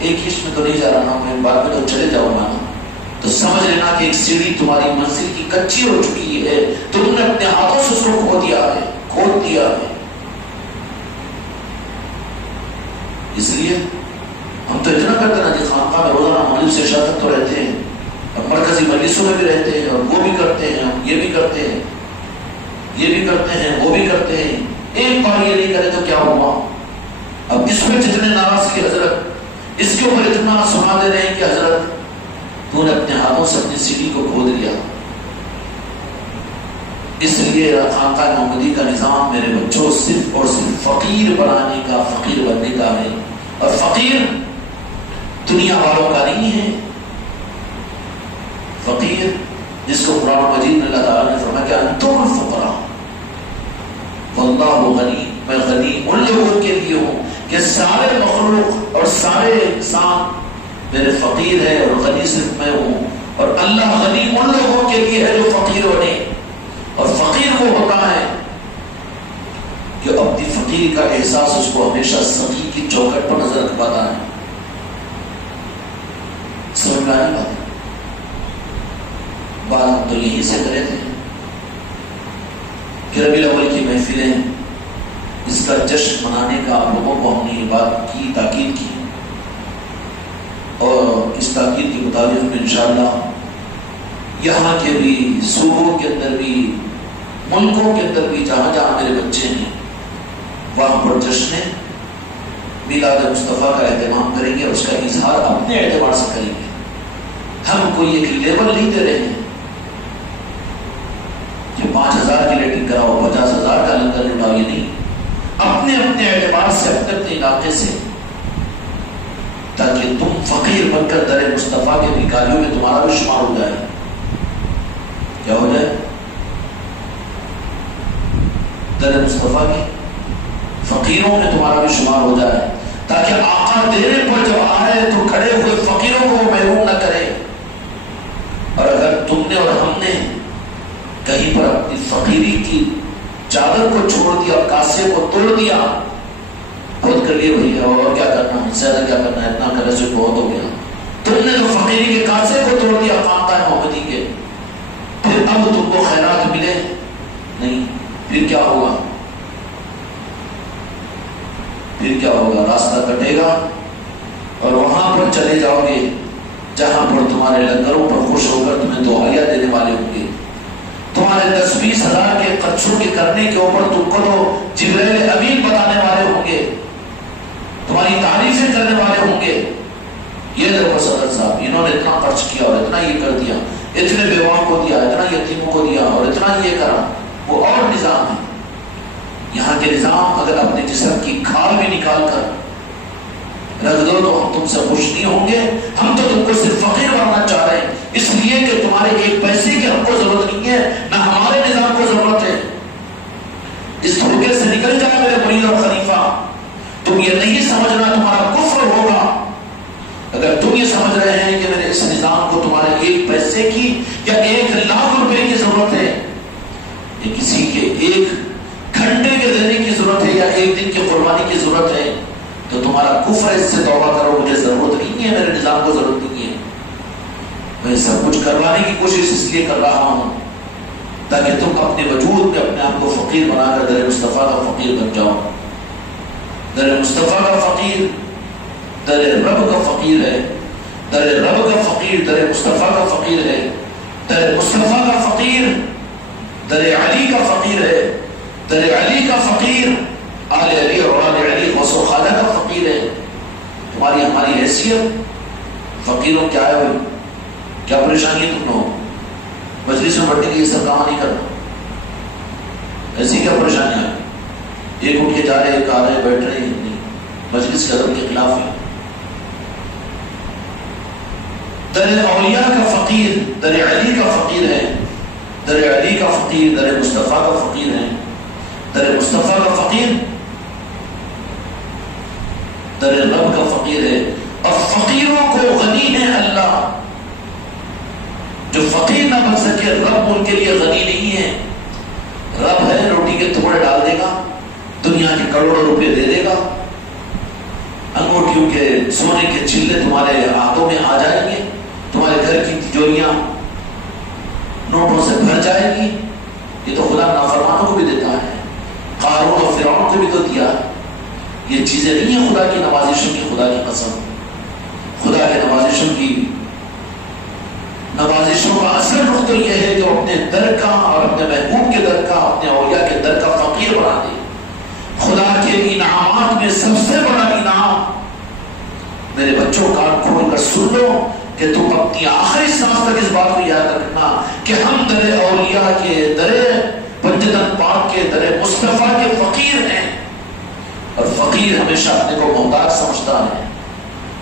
ایک ہی میں تو نہیں جا رہا ہوں، میں بعد میں تو چلے جاؤں گا، تو سمجھ لینا کہ ایک سیڑھی تمہاری منزل کی کچی ہو چکی ہے، تو تم نے اپنے ہاتھوں سے اس کو کھو دیا ہے، کھود دیا ہے. اس لیے ہم تو اتنا کرتے ہیں کہ خانقاہ میں روزانہ مغرب سے عشاء تک تو رہتے ہیں، اور مرکزی مجلسوں میں بھی رہتے ہیں، اور وہ بھی کرتے ہیں، یہ بھی کرتے ہیں، یہ بھی کرتے ہیں، وہ بھی کرتے ہیں. ایک بار یہ نہیں کرے تو کیا ہوا؟ اب اس میں جتنے ناراض کی حضرت، اس کے اوپر اتنا سنا دے رہے ہیں کہ حضرت تو نے اپنے ہاتھوں سے اپنی سیڑھی کو کھود لیا. اس لیے خانقاہ محمدی کا نظام میرے بچوں صرف اور صرف فقیر بنانے کا، فقیر بننے کا ہے. اور فقیر دنیا والوں کا نہیں ہے. فقیر جس کو قرآن مجید میں اللہ تعالیٰ نے فرمایا کہ انتم الفقراء واللہ غنی، میں غنی ان لوگوں کے لیے ہوں کہ سارے مخلوق اور سارے انسان میرے فقیر ہے، اور غنی صرف میں ہوں. اور اللہ غنی ان لوگوں کے لیے ہے جو فقیر بنے. اور فقیر وہ ہوتا ہے کہ اپنی فقیر کا احساس اس کو ہمیشہ سخی کی چوکھٹ پر نظر رکھ پاتا ہے. سمجھ میں آئی بات؟ بات ہم تو یہی سے کرے تھے کہ ربیع الاول کی محفلیں، اس کا جشن منانے کا آپ لوگوں کو ہم نے یہ بات کی، تاکید کی، اور اس تاکید کے مطابق انشاءاللہ یہاں کے بھی صوبوں کے اندر بھی، ملکوں کے اندر بھی جہاں جہاں میرے بچے ہیں وہاں پر جشن میلاد مصطفیٰ کا اہتمام کریں گے، اور اس کا اظہار اپنے اعتبار سے کریں گے. ہم کوئی ایک لیبل نہیں دے رہے ہیں کہ 5,000 کی لیٹنگ کراؤ، 50,000 کا لنگر لٹاؤ، یہ نہیں. اپنے اپنے اعتبار سے، اپنے اپنے علاقے سے، تاکہ تم فقیر بن کر در مصطفیٰ کے بھکاریوں میں تمہارا بھی شمار ہو جائے. کیا ہو جائے؟ در مصطفیٰ کے فقیروں میں تمہارا بھی شمار ہو جائے، تاکہ آقا دینے پر جب آئے تو کھڑے ہوئے فقیروں کو محروم نہ کرے. اور اگر تم نے اور ہم نے کہیں پر اپنی فقیری کی چادر کو چھوڑ دیا اور کاسے کو توڑ دیا، خود کر لیے بھیا، اور کیا کرنا ہے، زیادہ کیا کرنا ہے، اتنا کرنے سے بہت ہو گیا. تم نے جو فقیری کے کاسے کو توڑ دیا خانقاہ محمدی کے، پھر اب تم کو خیرات ملے نہیں، پھر کیا ہوگا؟ پھر کیا ہوگا؟ راستہ کٹے گا اور وہاں پر چلے جاؤ گے جہاں پر تمہارے لنگروں پر خوش ہو کر تمہیں دعائیاں دینے والے ہوں گے. تمہارے 10-20 ہزار کے خرچوں کے کرنے کے اوپر تم کو تو جبرائیل امین بتانے والے ہوں گے، تمہاری تعریفیں کرنے والے ہوں گے. یہ دیکھو صدر صاحب، انہوں نے اتنا خرچ کیا اور اتنا یہ کر دیا، اتنے بیواؤں کو دیا، اتنا یتیموں کو دیا، اور اتنا یہ کرا. وہ اور نظام ہے. یہاں کے نظام اگر اپنے جسم کی کھال بھی نکال کر رکھ دو تو ہم تم سے خوش نہیں ہوں گے. ہم تو تم کو صرف فقیر بنانا چاہ رہے ہیں، اس لیے کہ تمہارے ایک پیسے کی ہم کو ضرورت نہیں ہے، نہ ہمارے نظام کو ضرورت ہے. اس دھوکے سے نکل جائے میرے مرید اور خلیفہ. تم یہ نہیں سمجھنا تمہارا کفر ہوگا اگر تم یہ سمجھ رہے ہیں کہ میرے اس نظام کو تمہارے ایک پیسے کی یا 1,00,000 روپے کی ضرورت ہے، یا کسی کے 1 گھنٹے کے دینے کی ضرورت ہے، یا 1 دن کی قربانی کی ضرورت ہے، تو تمہارا کفر ہے. اس سے توبہ کرو، مجھے ضرورت نہیں ہے، میرے نظام کو ضرورت نہیں ہے. میں سب کچھ کروانے کی کوشش اس لیے کر رہا ہوں تاکہ تم اپنے وجود میں اپنے آپ کو فقیر بنا کر در مصطفیٰ کا فقیر بن جاؤ. در مصطفیٰ کا فقیر در رب کا فقیر ہے، در رب کا فقیر در مصطفیٰ کا فقیر ہے، در مصطفیٰ کا فقیر در علی کا فقیر ہے، در علی کا فقیر آل علی اور آل علی غوث و خواجہ کا فقیر ہے. تمہاری ہماری حیثیت فقیروں کیا ہے ہوئی؟ کیا پریشانی تم نے ہو؟ مجلس میں بڑھنے کے لیے سب کام نہیں کرنا، ایسی کیا پریشانی ہے؟ ایک اٹھ کے جا رہے، ایک آ رہے، بیٹھ رہے، نہیں، مجلس کے ادب کے خلاف ہے. در اولیاء کا فقیر در علی کا فقیر ہے، در علی کا فقیر در مصطفیٰ کا فقیر ہے، در مصطفیٰ کا فقیر در رب کا فقیر ہے. اور فقیروں کو غنی ہے اللہ. جو فقیر نہ بن سکے رب ان کے لیے غنی نہیں ہے. رب ہے روٹی کے ٹکڑے ڈال دے گا، دنیا کے کروڑوں روپے دے دے گا، انگوٹھیوں کے سونے کے چھلے تمہارے ہاتھوں میں آ جائیں گے، تمہارے گھر کی تجوریاں نوٹوں سے بھر جائے گی. یہ تو خدا نافرمانوں کو بھی دیتا ہے، قارون اور فرعون کو بھی تو دیا. یہ چیزیں نہیں ہیں خدا کی نوازشوں کی. خدا کی قسم، خدا کے نوازشوں کا اصل رخ تو یہ ہے کہ اپنے در کا اور اپنے محبوب کے در کا، اپنے اولیاء کے در کا فقیر بنا دے. خدا کے انعامات میں سب سے بڑا انعام، میرے بچوں کان کھول کر سن لو کہ تم اپنی آخری سانس تک اس بات کو یاد رکھنا کہ ہم در اولیاء کے، در پنجتن پاک کے، در مصطفیٰ کے فقیر ہیں. اور فقیر ہمیشہ اپنے کو محتاج سمجھتا ہے.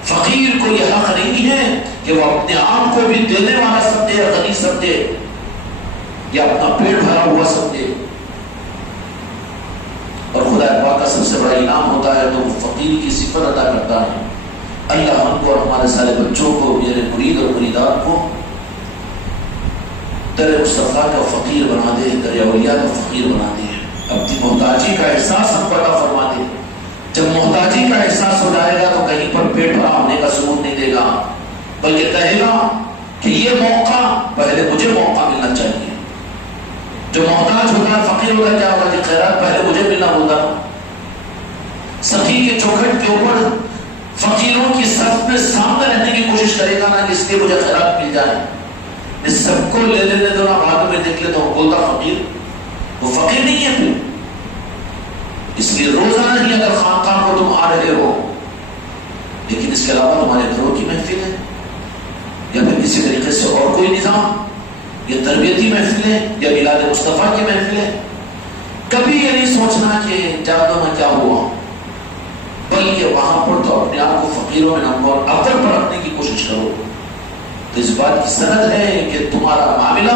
فقیر کو یہ حق نہیں ہے کہ وہ اپنے آپ کو بھی دینے والا سمجھے، غنی سمجھے، یا اپنا پیٹ بھرا ہوا سمجھے. اور خدا پاک کا سب سے بڑا انعام ہوتا ہے تو وہ فقیر کی صفت ادا کرتا ہے. اللہ ہم کو اور ہمارے سارے بچوں کو، میرے مرید اور مریدات کو در مصطفیٰ کا فقیر بنا دے، در اولیاء کا فقیر بنا دے. اپنی محتاجی کا احساس ہم کو عطا فرما دے. جب محتاجی کا احساس ہو جائے گا تو کہیں پر پیٹ بھرا ہونے کا ثبوت نہیں دے گا، بلکہ کہے گا کہ یہ موقع پہلے مجھے موقع ملنا چاہیے. جو محتاج ہوتا ہے، فقیر ہوتا ہے، کیا ہوگا کہ خیرات پہلے مجھے ملنا ہوتا. سخی کے چوکھٹ کے اوپر فقیروں کی صف میں سامنے رہنے کی کوشش کرے گا نا، اس لیے مجھے خیرات مل جائے. اس سب کو لے لینے دو نا، بعد میں دیکھ لیتا ہوں بولتا فقیر. وہ فقیر نہیں ہے پھر. اس لیے روزانہ ہی اگر خانقاہ کو تم آ رہے ہو، لیکن اس کے علاوہ تمہارے گھروں کی محفل ہے یا پھر کسی طریقے سے اور کوئی نظام، یا تربیتی محفل ہے یا میلاد مصطفیٰ کی محفل ہے، کبھی یہ نہیں سوچنا کہ جادو میں کیا ہوا، بلکہ وہاں پر تو اپنے آپ کو فقیروں میں نمبر اول پر رکھنے کی کوشش کرو. تو اس بات کی سند ہے کہ تمہارا معاملہ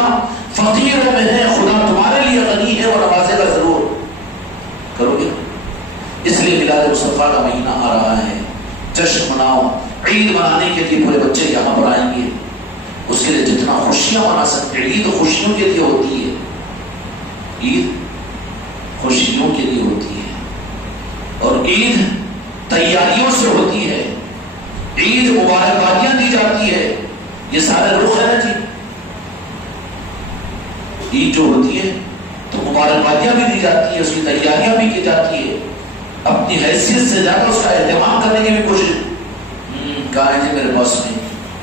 فقیروں میں ہے. خدا تمہارے لیے غنی ہے اور نوازے گا ضرور. کرو گے؟ اس لیے میلاد مصطفیٰ کا مہینہ آ رہا ہے. جشن مناؤ. عید منانے کے لیے پورے بچے یہاں پر آئیں گے. اس کے لیے جتنا خوشیاں منا سکتے ہیں. عید خوشیوں کے لیے ہوتی ہے. عید خوشیوں کے لیے ہوتی ہے، اور عید تیاریوں سے ہوتی ہے. عید مبارکبادیاں دی جاتی ہے. یہ سارے رخ ہے نا جی. عید جو ہوتی ہے تو مبارکبادیاں بھی دی جاتی ہے، اس کی تیاریاں بھی کی جاتی ہے. اپنی حیثیت سے زیادہ اس کا اہتمام کرنے کی بھی کوشش. کہاں ہے جی میرے پاس میں؟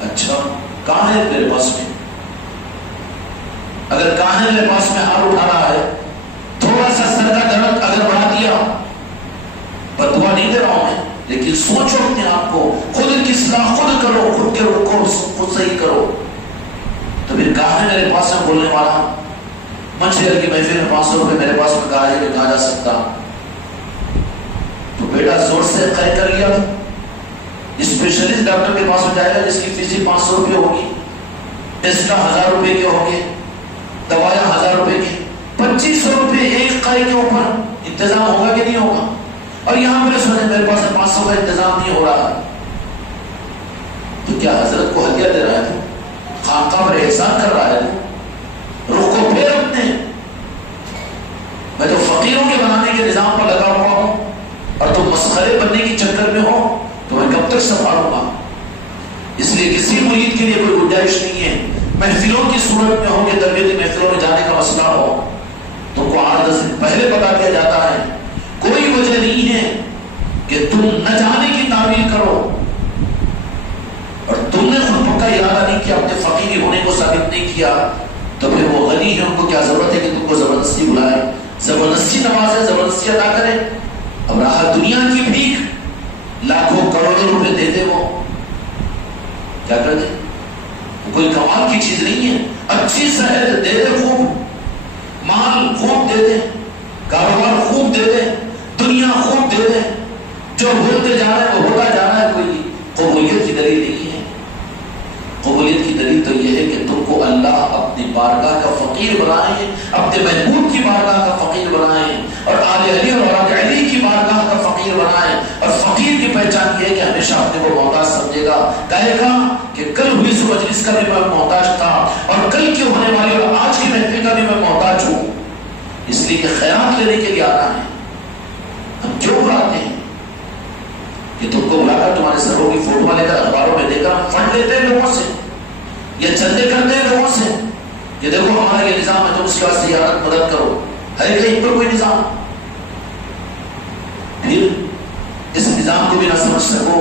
اچھا کہاں ہے میرے پاس میں؟ اگر کہاں ہے میرے پاس میں ہار اٹھا رہا ہے، تھوڑا سا سر کا درد اگر بڑھا دیا، بدعا نہیں دے رہا ہوں میں، لیکن سوچو اپنے آپ کو، خود کی اصلاح خود کرو، خود کے رخ کو خود صحیح کرو. تو پھر کہاں ہے میرے پاس میں بولنے والا؟ منشیل کی محفل میں 500 روپے میرے پاس میں کہا ہے کہ کہا جا سکتا. تو بیٹا زور سے طے کر لیا، اسپیشلسٹ ڈاکٹر کے پاس میں جائے گا جس کی فیس 500 روپے ہوگی، ٹیسٹ 1000 روپے کے ہوں گے، دوائیاں 1000 روپے کی. 2500 روپے ایک قائد کے اوپر انتظام ہوگا کہ نہیں ہوگا؟ اور یہاں پر سوچے میرے پاس 500 کا انتظام نہیں ہو رہا ہے. تو کیا حضرت کو ہدیہ دے رہا ہے؟ تو خانقاہ پر احسان کر رہا ہے. تو رخ کو پھیر اپنے. میں تو فقیروں کے بنانے کے نظام پر لگا ہوا ہوں، اور تم مسخرے بننے کی چکر میں ہو تو میں کب تک سنبھالوں گا؟ اس لیے کسی مرید کے لیے کوئی گنجائش نہیں ہے محفلوں کی صورت میں ہو کہ تربیتی محفلوں میں جانے کا مسئلہ ہو تم کو 8-10 دن پہلے بتا دیا جاتا ہے. کوئی وجہ نہیں ہے کہ تم نہ جانے کی تعبیر کرو اور تم نے خود پکا ارادہ نہیں کیا, اپنے فقیری ہونے کو ثابت نہیں کیا, تو پھر وہ غنی ہے, ان کو کیا ضرورت ہے کہ تم کو زبردستی بلائے, زبردستی نوازے, زبردستی ادا کرے. اب رہا دنیا کی بھیک, لاکھوں کروڑوں روپے دے دے, وہ کیا کر دے؟ کوئی کمال کی چیز نہیں ہے. اچھی صحت دے دے, خوب مال خوب دے دے, کاروبار خوب دے دے, دنیا خوب دے دے, جو بولتے جا رہے ہیں وہ ہوتا جا رہا ہے, کوئی قبولیت کی دلیل نہیں ہے. قبولیت کی دلیل تو یہ ہے کہ تم کو اللہ اپنی بارگاہ کا فقیر بنائے, اپنے محبوب کی بارگاہ کا فقیر بنائے, اور آل علی اور اولاد علی کی بارگاہ کا فقیر بنائے. اور فقیر کی پہچان یہ ہے کہ ہمیشہ اپنے کو محتاج سمجھے گا, کہے گا کہ کل ہوئی اس مجلس کا بھی میں محتاج تھا, اور کل کی ہونے والی اور آج کی محفل کا بھی میں محتاج ہوں. اس لیے کہ خیرات لینے کے لیے آنا ہے. ہم کیوں بلاتے ہیں کہ تم کو بلا کر تمہارے سروں کی فوٹو لے کر اخباروں میں دے کر ہم فنڈ لیتے ہیں لوگوں سے, یا چندے کرتے ہیں لوگوں سے, یہ دیکھو ہمارا یہ نظام ہے, تم اس کے بعد زیارت مدد کرو. ہے کہیں پر کوئی نظام؟ پھر اس نظام کو بھی نہ سمجھ سکو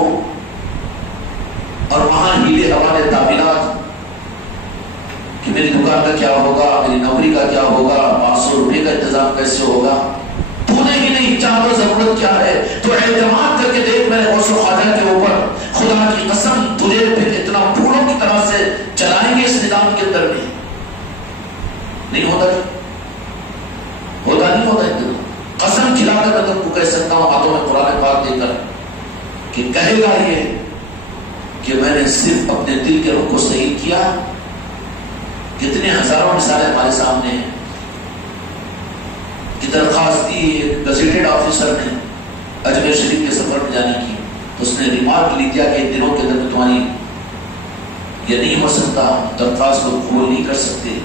اور وہاں ہیلے حوالے تعمیرات کہ میری دکان کا کیا ہوگا, میری نوکری کا کیا ہوگا, 500 روپے کا انتظام کیسے ہوگا. تو نے ہی نہیں چاہتا ضرورت کیا ہے, تو اعتماد کر کے دیکھ میرے غوث و خواجہ کے اوپر, خدا کی قسم تجھے پھر اتنا پھولوں کی طرح سے چلائیں گے اس نظام کے اندر میں. نہیں ہوتا, ہوتا نہیں ہوتا اتنا. قسم کھلا کر میں تم کو کہہ سکتا ہوں ہاتھوں میں قرآن پاک دے کر کہ کہے گا یہ کہ میں نے صرف اپنے دل کے رخ کو صحیح کیا. کتنے ہزاروں مثالیں ہمارے سامنے ہیں کہ درخواست دی گزیٹڈ آفیسر نے اجمیر شریف کے سفر میں جانے کی, تو اس نے ریمارک لکھ دیا کہ ان دنوں کے اندر تمہاری یہ نہیں ہو سکتا, درخواست کو قبول نہیں کر سکتے.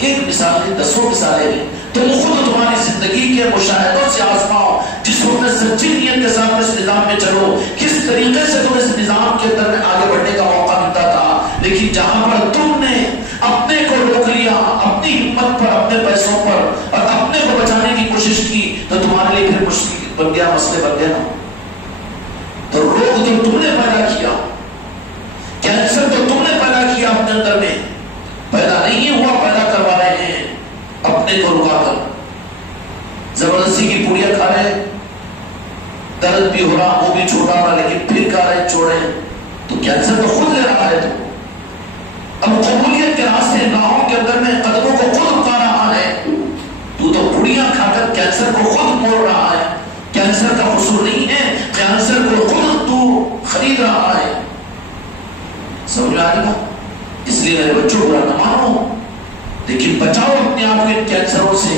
ایک مثال نہیں, 10 مثالیں ہیں. تم خود تمہاری زندگی کے مشاہدوں سے آزماؤ, جس وقت سچی نیت کے ساتھ اس نظام میں چلو, کس طریقے سے تم اس نظام کے اندر میں آگے بڑھنے کا موقع ملتا تھا. لیکن جہاں پر تم نے اپنے کو روک لیا, اپنی ہمت پر, اپنے پیسوں پر, اور اپنے کو بچانے کی کوشش کی, تو تمہارے لیے پھر مشکل بن گیا, مسئلے بن گئے نا. تو روگ تو تم نے پیدا کیا, کینسر تو تم نے پیدا کیا اپنے اندر میں, پیدا نہیں ہوا, پیدا کروا رہے ہیں اپنے کو رکا کر. زبردستی کی پوڑیاں کھا رہے, درد بھی ہو رہا, وہ بھی چھوٹا رہا, لیکن پھر کھا رہے چوڑے, تو کینسر تو خود لے رہا ہے. تو اب قبولیت کے راستے راہوں کے اندر میں قدموں کو خود رکا رہا ہے. تو پوڑیاں کھا کر کینسر کو خود موڑ رہا ہے. کینسر کا قصور نہیں ہے, کینسر کو خود تو خرید رہا ہے. سمجھ میں آئے گا؟ اس لیے میرے بچوں برا نہ مانو, لیکن بچاؤ اپنے آپ کو ان کینسروں سے.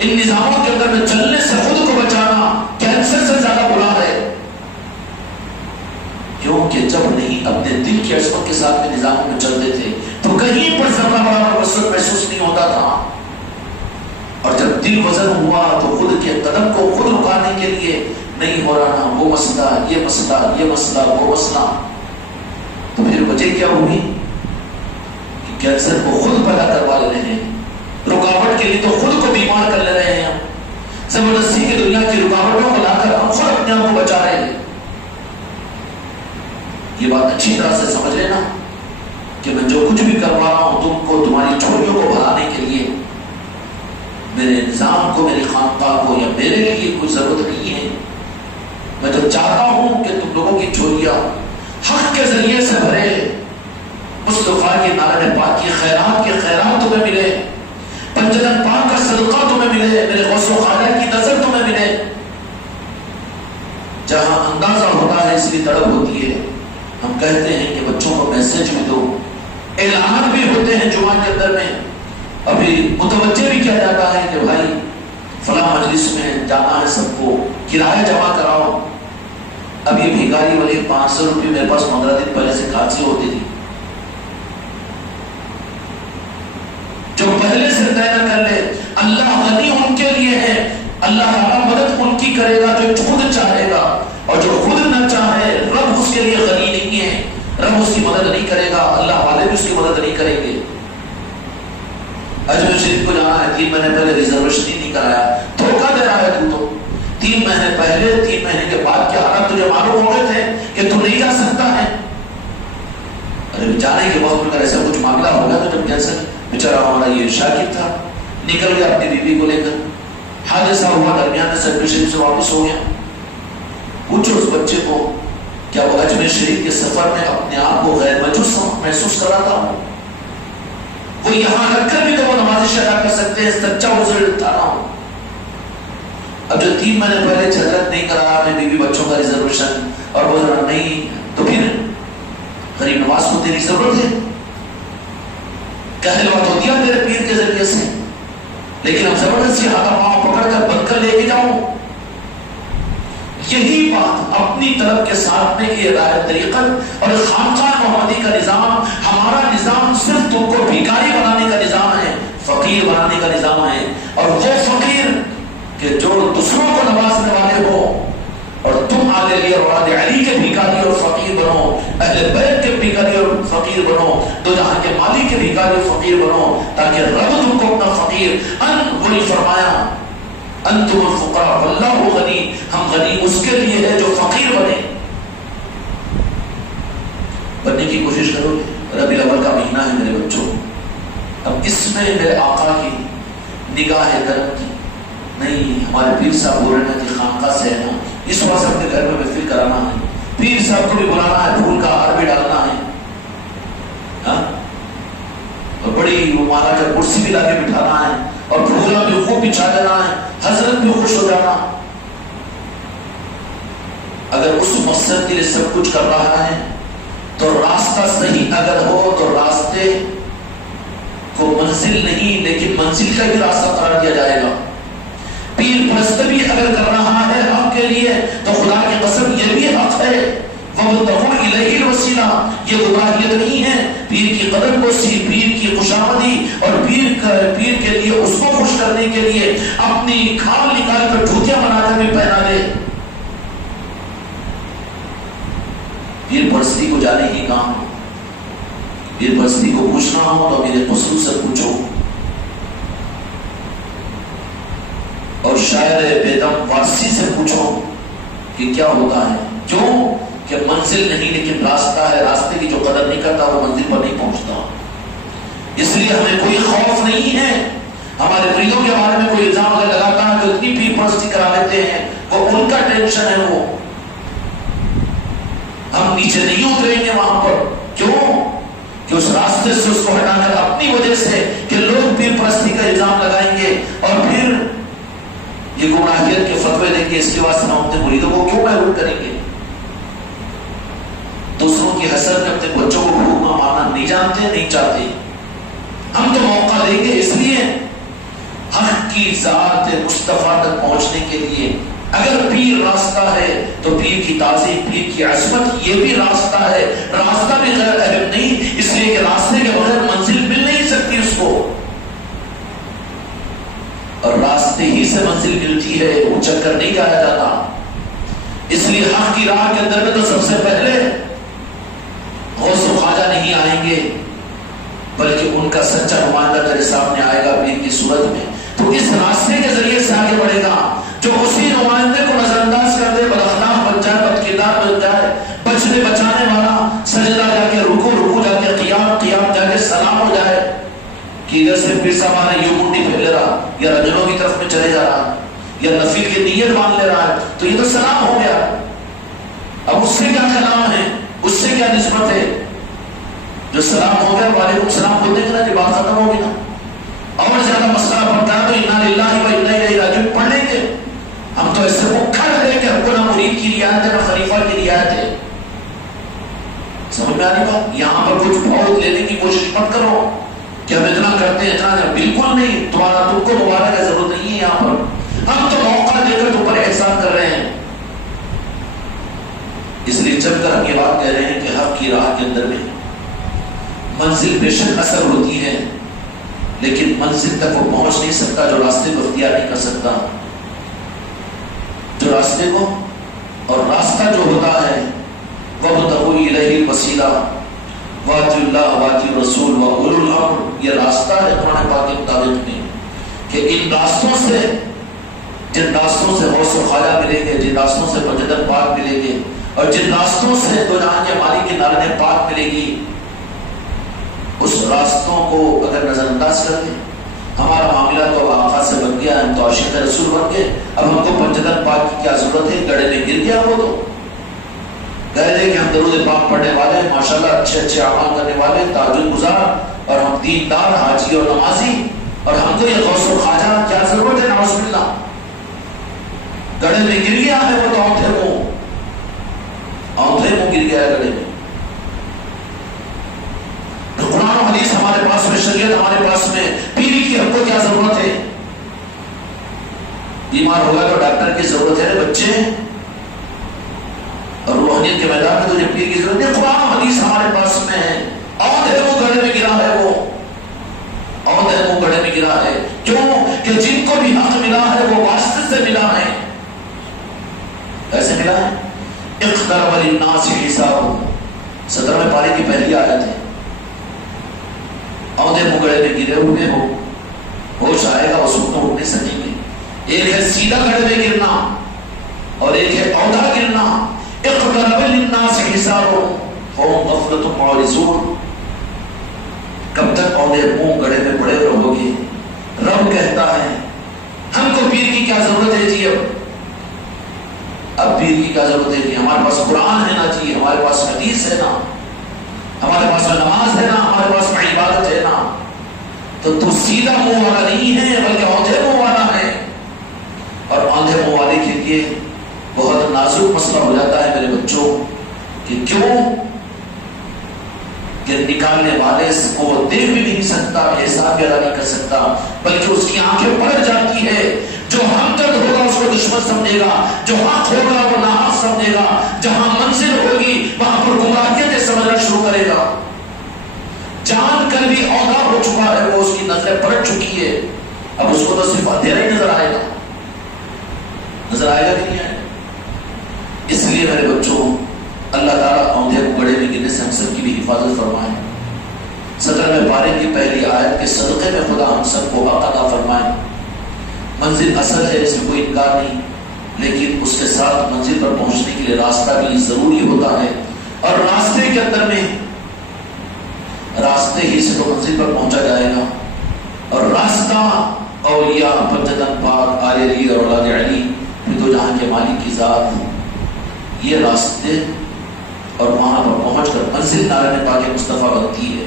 ان نظاموں کے اندر میں چلنے سے خود کو بچانا کینسر سے زیادہ برا ہے. کیونکہ جب نہیں اپنے دل کی عصمت کے ساتھ میں نظاموں میں چلتے تھے تو کہیں پر ذرہ بڑا وسعت محسوس نہیں ہوتا تھا, اور جب دل وزن ہوا تو خود کے قدم کو خود رکانے کے لیے نہیں ہو رہا, وہ مسئلہ, یہ مسئلہ, یہ مسئلہ, وہ مسئلہ. تو پھر وجہ کیا ہوئی کہ کینسر کو خود پیدا کروا لے رہے ہیں, رکاوٹ کے لیے تو خود کو بیمار کر لے رہے ہیں. زبردستی کی دنیا کی رکاوٹوں کو لا کر ہم خود اپنے آپ کو بچا رہے ہیں. یہ بات اچھی طرح سے سمجھ لینا کہ میں جو کچھ بھی کروا رہا ہوں تم کو, تمہاری چوریوں کو بھرانے کے لیے, میرے نظام کو, میری خانقاہ کو, یا میرے لیے کوئی ضرورت نہیں ہے. میں تو چاہتا ہوں کہ تم لوگوں کی چوریاں حق کے ذریعے سے بھرے, مصطفیٰ کی نارن پاک کی خیرات کے خیرات تمہیں ملے, پنجتن پاک کا صدقہ تمہیں ملے, میرے غوث و خواجہ کی نظر تمہیں ملے. جہاں اندازہ ہوتا ہے اس لیے تڑپ ہوتی ہے. ہم کہتے ہیں کہ بچوں کو میسج بھی دو, اعلانات بھی ہوتے ہیں جمعہ کے اندر میں, ابھی متوجہ بھی کیا جاتا ہے کہ بھائی فلاں مجلس میں جانا ہے, سب کو کرایہ جمع کراؤ. اب یہ بھیکاری والے 500 روپے میرے پاس 15 دن پہلے سے کھانسی ہوتی تھی, جو پہلے سے طے نہ کر لے. اللہ غنی ان کے لیے ہے, اللہ تعالیٰ مدد ان کی کرے گا جو خود چاہے گا, اور جو خود نہ چاہے رب اس کے لیے غنی نہیں ہے. اس کی مدد نہیں کریں گے. اجمیر شریف کو جانا ہے، 3 مہینے پہلے ریزرویشن ہی نہیں کرایا. دھوکہ دے رہا ہے تو 3 مہینے پہلے 3 مہینے کے بعد کیا حالات تجھے معلوم ہو گئے تھے کہ تو نہیں جا سکتا ہے. ارے جانے کے وقت اگر ایسا کچھ معاملہ ہوگا تو جب جیسے بیچارہ ہمارا یہ شاکر تھا نکل گیا اپنی بیوی کو لے کر، حادثہ ہوا درمیان سے اجمیر شریف سے واپس ہو گیا. پوچھو اس بچے کو کیا وہ اجمیر شریف کے سفر میں اپنے آپ کو غیر مجوس محسوس کراتا ہوں؟ وہ یہاں رکھ کر بھی تو وہ نمازش ادا کر سکتے ہیں، سچا عذر اٹھانا ہو. اب جو 3 مہینے پہلے جھلک نہیں کرا اپنے بیوی بچوں کا ریزرویشن اور وہ نہیں، تو پھر غریب نواز کو تیری ضرورت ہے. کہلوا تو دیا میرے پیر کے ذریعے سے، لیکن اب زبردستی ہاتھ پاؤں پکڑ کر بند کر لے کے جاؤں. یہی بات اپنی طرف کے ساتھ میں یہ رائے طریقت اور خانقاہ محمدی کا نظام، ہمارا نظام صرف تم کو بھکاری بنانے کا نظام ہے، فقیر بنانے کا نظام ہے. اور وہ فقیر کہ جو دوسروں کو نوازنے والے ہو، اور تم آل علی اور اولاد علی کے بھکاری اور فقیر بنو، اہل بیت کے بھکاری اور فقیر بنو، دو جہاں کے مالک کے بھکاری اور فقیر بنو، تاکہ رب تم کو اپنا فقیر وہی فرمایا انتم الفقراء واللہ غنی، ہم غنی اس کے لیے ہے جو فقیر بنے. بننے کی کوشش کرو گے. ربیع الاول کا مہینہ ہے میرے بچوں، اب اس میں میرے آقا کی نگاہ کرم کی نہیں. ہمارے پیر صاحب بول رہے ہیں کہ خانقاہ سے ہے نا، اس وقت اپنے گھر میں محفل کرانا ہے، پیر صاحب کو بھی بلانا ہے، پھول کا ہار بھی ڈالنا ہے، اور بڑی مالا کا کرسی بھی لا کے بٹھانا ہے، اور پھولا بھی خوب بچھا دینا ہے، حضرت بھی خوش ہو جانا. اگر اس مقصد کے لیے سب کچھ کر رہا ہے تو راستہ صحیح اگر ہو تو راستے کو منزل نہیں لیکن منزل کا بھی راستہ قرار دیا جائے گا. پیر پرست بھی اگر کر رہا ہے حق کے لیے تو خدا کی قسم یہ بھی حق ہے. وَابْتَغُوا إِلَيْهِ الْوَسِيلَةَ، یہ گمراہیت نہیں ہے. پیر کی قدر پرسی، پیر کی خوشامدی اور پیر کے لیے اس کو خوش کرنے کے لیے اپنی کھال نکال کر دھوتیاں بنا کر بھی پہنا دے. پیر پرستی کو جانے ہی کام، پیر پرستی کو پوچھنا ہو تو میرے خصوص سے پوچھو. اور شاعر بیدم وارسی سے پوچھو کہ کیا ہوتا ہے. کیوں کہ منزل نہیں لیکن راستہ ہے. راستے کی جو قدر نہیں کرتا وہ منزل پر نہیں پہنچتا. اس لیے ہمیں کوئی خوف نہیں ہے. ہمارے مریدوں کے بارے میں کوئی الزام اگر لگاتا ہے کہ اتنی پیر پرستی کرا لیتے ہیں، وہ ان کا ٹینشن ہے. وہ ہم نیچے نہیں اتریں گے وہاں پر. کیوں کہ اس راستے سے اس کو ہٹا کر اپنی وجہ سے کہ لوگ پیر پرستی کا الزام لگائیں گے اور پھر یہ گمراہیت کے فتوے دیں گے. اس کے واسطے ہم اپنے مریدوں کو کیوں محروم کریں گے؟ دوسروں کی حسد میں اپنے بچوں کو بھوکا مارنا نہیں جانتے، نہیں چاہتے. ہم تو موقع دیں گے. اس لیے حق کی ذات مصطفیٰ تک پہنچنے کے لیے اگر پیر راستہ ہے تو پیر کی تعظیم، پیر کی عظمت یہ بھی راستہ ہے. راستہ بھی غیر اہم نہیں، اس لیے کہ راستے کے بغیر منزل مل نہیں سکتی اس کو، اور راستے ہی سے منزل ملتی ہے. وہ چکر نہیں جایا جاتا. اس لیے حق کی راہ کے اندر میں تو سب سے پہلے غوث و خواجہ نہیں آئیں گے، بلکہ ان کا سچا نمائندہ تیرے سامنے آئے گا پیر کی صورت میں. تو اس راستے کے ذریعے سے آگے بڑھے گا. جو اسی نمائندے کو نظر انداز کر دے، بد اخلاق بن جائے، بد کردار بن جائے، بچنے بچانے والا سجدہ جا کے رکوع جا کے قیام جا کے سلام ہو جائے کہ ادھر سے پیر صاحب آنے یوں منڈی پھیر لے رہا، یا رجلوں کی طرف میں چلے جا رہا، یا نفل کی نیت مان لے رہا ہے، تو یہ تو سلام ہو گیا. اب اس سے کیا کلام ہے، اس سے کیا نسبت ہے؟ جو سلام ہو گیا وعلیکم السلام بولنے کے نا بات ختم ہوگی نا. اور زیادہ مسئلہ بنتا ہے تو انا للہ و انا الیہ راجعون پڑھ لیں گے. ہم تو ایسے مکھا رہے کہ ہم کو نہ مرید کی رعایت ہے نہ خلیفہ کی رعایت ہے. سمجھ میں آ رہی بات؟ یہاں پر کچھ بہت لینے کی کوشش مت کرو کہ ہم اتنا کرتے ہیں اتنا. بالکل نہیں. تم کو دوبارہ کی ضرورت نہیں ہے. یہاں پر ہم تو موقع دے کر تم پر احسان کر رہے ہیں. اس لیے جب کر ہم یہ بات کہہ رہے ہیں کہ حق کی راہ کے اندر میں منزل بے شک اثر ہوتی ہے، لیکن منزل تک وہ پہنچ نہیں سکتا جو راستے کو اختیار نہیں کر سکتا. جو راستے کو اور راستہ جو ہوتا ہے وَابْتَغُوا إِلَيْهِ الْوَسِيلَةَ، واطیع اللہ واطیع الرسول واولو الامر، یہ راستہ ہے قرآن پاک کے مطابق میں کہ ان راستوں سے، جن راستوں سے غوث و خواجہ ملیں گے، جن راستوں سے مجدد پاک ملیں گے، اور جن راستوں سے دو جہاں کے مالک کی نارن پاک ملے گی، اس راستوں کو اگر نظر انداز کر دیں، ہمارا معاملہ تو آقا سے بن گیا، ہم تو عاشق رسول بن گئے، اب ہم کو مجدد پاک کی کیا ضرورت ہے؟ گڑھے میں گر گیا وہ تو کہہ دے کہ ہم درود پاک پڑھنے والے ہیں، ماشاءاللہ اچھے اچھے اعمال کرنے والے، تہجد گزار، اور ہم دیندار حاجی اور نمازی، اور ہم کو یہ غوث و خواجہ کیا ضرورت ہے؟ نعوذ باللہ، گڑھے میں گر گیا ہے وہ تو اونٹھے منہ گر گیا ہے گڑھے میں۔ قرآن و حدیث ہمارے پاس میں، شریعت ہمارے پاس میں، پیری کی ہم کو کیا ضرورت ہے؟ بیمار ہوگا تو ڈاکٹر کی ضرورت ہے بچے، اور روحانیت کے میدان میں تو جب پیر کی ضرورت ہے، قرآن و حدیث ہمارے پاس میں ہے۔ اور ہے وہ گڑھے میں گرا ہے، وہ اور ہے وہ گڑھے میں گرا ہے، کیوں کہ جن کو بھی حق ملا ہے وہ واسطے سے ملا ہے۔ کیسے ملا ہے؟ اقترب للناس حسابهم، 17ویں پارے کی پہلی آیت ہے۔ عہدے مگڑے میں گرے ہوئے ہو، ہوش آئے گا اس وقت اٹھ نہیں سکیں گے۔ ایک ہے سیدھا گڑھے میں گرنا، اور ایک ہے عہدہ گرنا۔ اقترب للناس حسابهم فهم غفلة معرضون، کب تک عہدے منہ گڑھے میں پڑے رہو گے؟ رب کہتا ہے ہم کو پیر کی کیا ضرورت ہے جی؟ اب پیر کی کیا ضرورت ہے کہ ہمارے پاس قرآن ہے نا جی، ہمارے پاس حدیث ہے نا، ہمارے پاس میں نماز ہے نا، ہمارے پاس میں عبادت ہے نا، تو سیدھا منہ والا نہیں ہے بلکہ اونھے منہ والا ہے۔ اور اونھے منہ والے کے لیے بہت نازک مسئلہ ہو جاتا ہے میرے بچوں، کہ کیوں کہ نکالنے والے کو وہ دیکھ بھی نہیں سکتا، احسان بھی ادا نہیں کر سکتا، بلکہ اس کی آنکھیں پلٹ جاتی ہے۔ جو ہمدرد ہوگا اس کو دشمن سمجھے گا، جو حق ہوگا وہ ناحق سمجھے گا، جہاں منزل ہوگی وہاں پر گمراہیت سمجھنا شروع کرے گا۔ جان کر بھی عہدہ ہو چکا ہے، وہ اس کی نظریں پلٹ چکی ہے، اب اس کو تو صرف اندھیرا ہی نظر آئے گا، نظر آئے گا کہ نہیں آئے گا؟ اس لیے میرے بچوں، اللہ تعالیٰ اونھے کو گڑھے میں گرنے سے ہم سب کی بھی حفاظت فرمائے۔ 17ویں پارے کی پہلی آیت کے صدقے میں خدا ہم سب کو حق عطا فرمائے۔ منزل اصل ہے، اس میں کوئی انکار نہیں، لیکن اس کے ساتھ منزل پر پہنچنے کے لیے راستہ بھی ضروری ہوتا ہے، اور راستے کے اندر میں راستے ہی سے تو منزل پر پہنچا جائے گا۔ اور راستہ اولیاء، مجدد پاک، آل علی اور اولاد علی، پھر دو جہاں کے مالک کی ذات، یہ راستے، اور وہاں پر پہنچ کر منزل نارن پاک مصطفیٰ بنتی ہے۔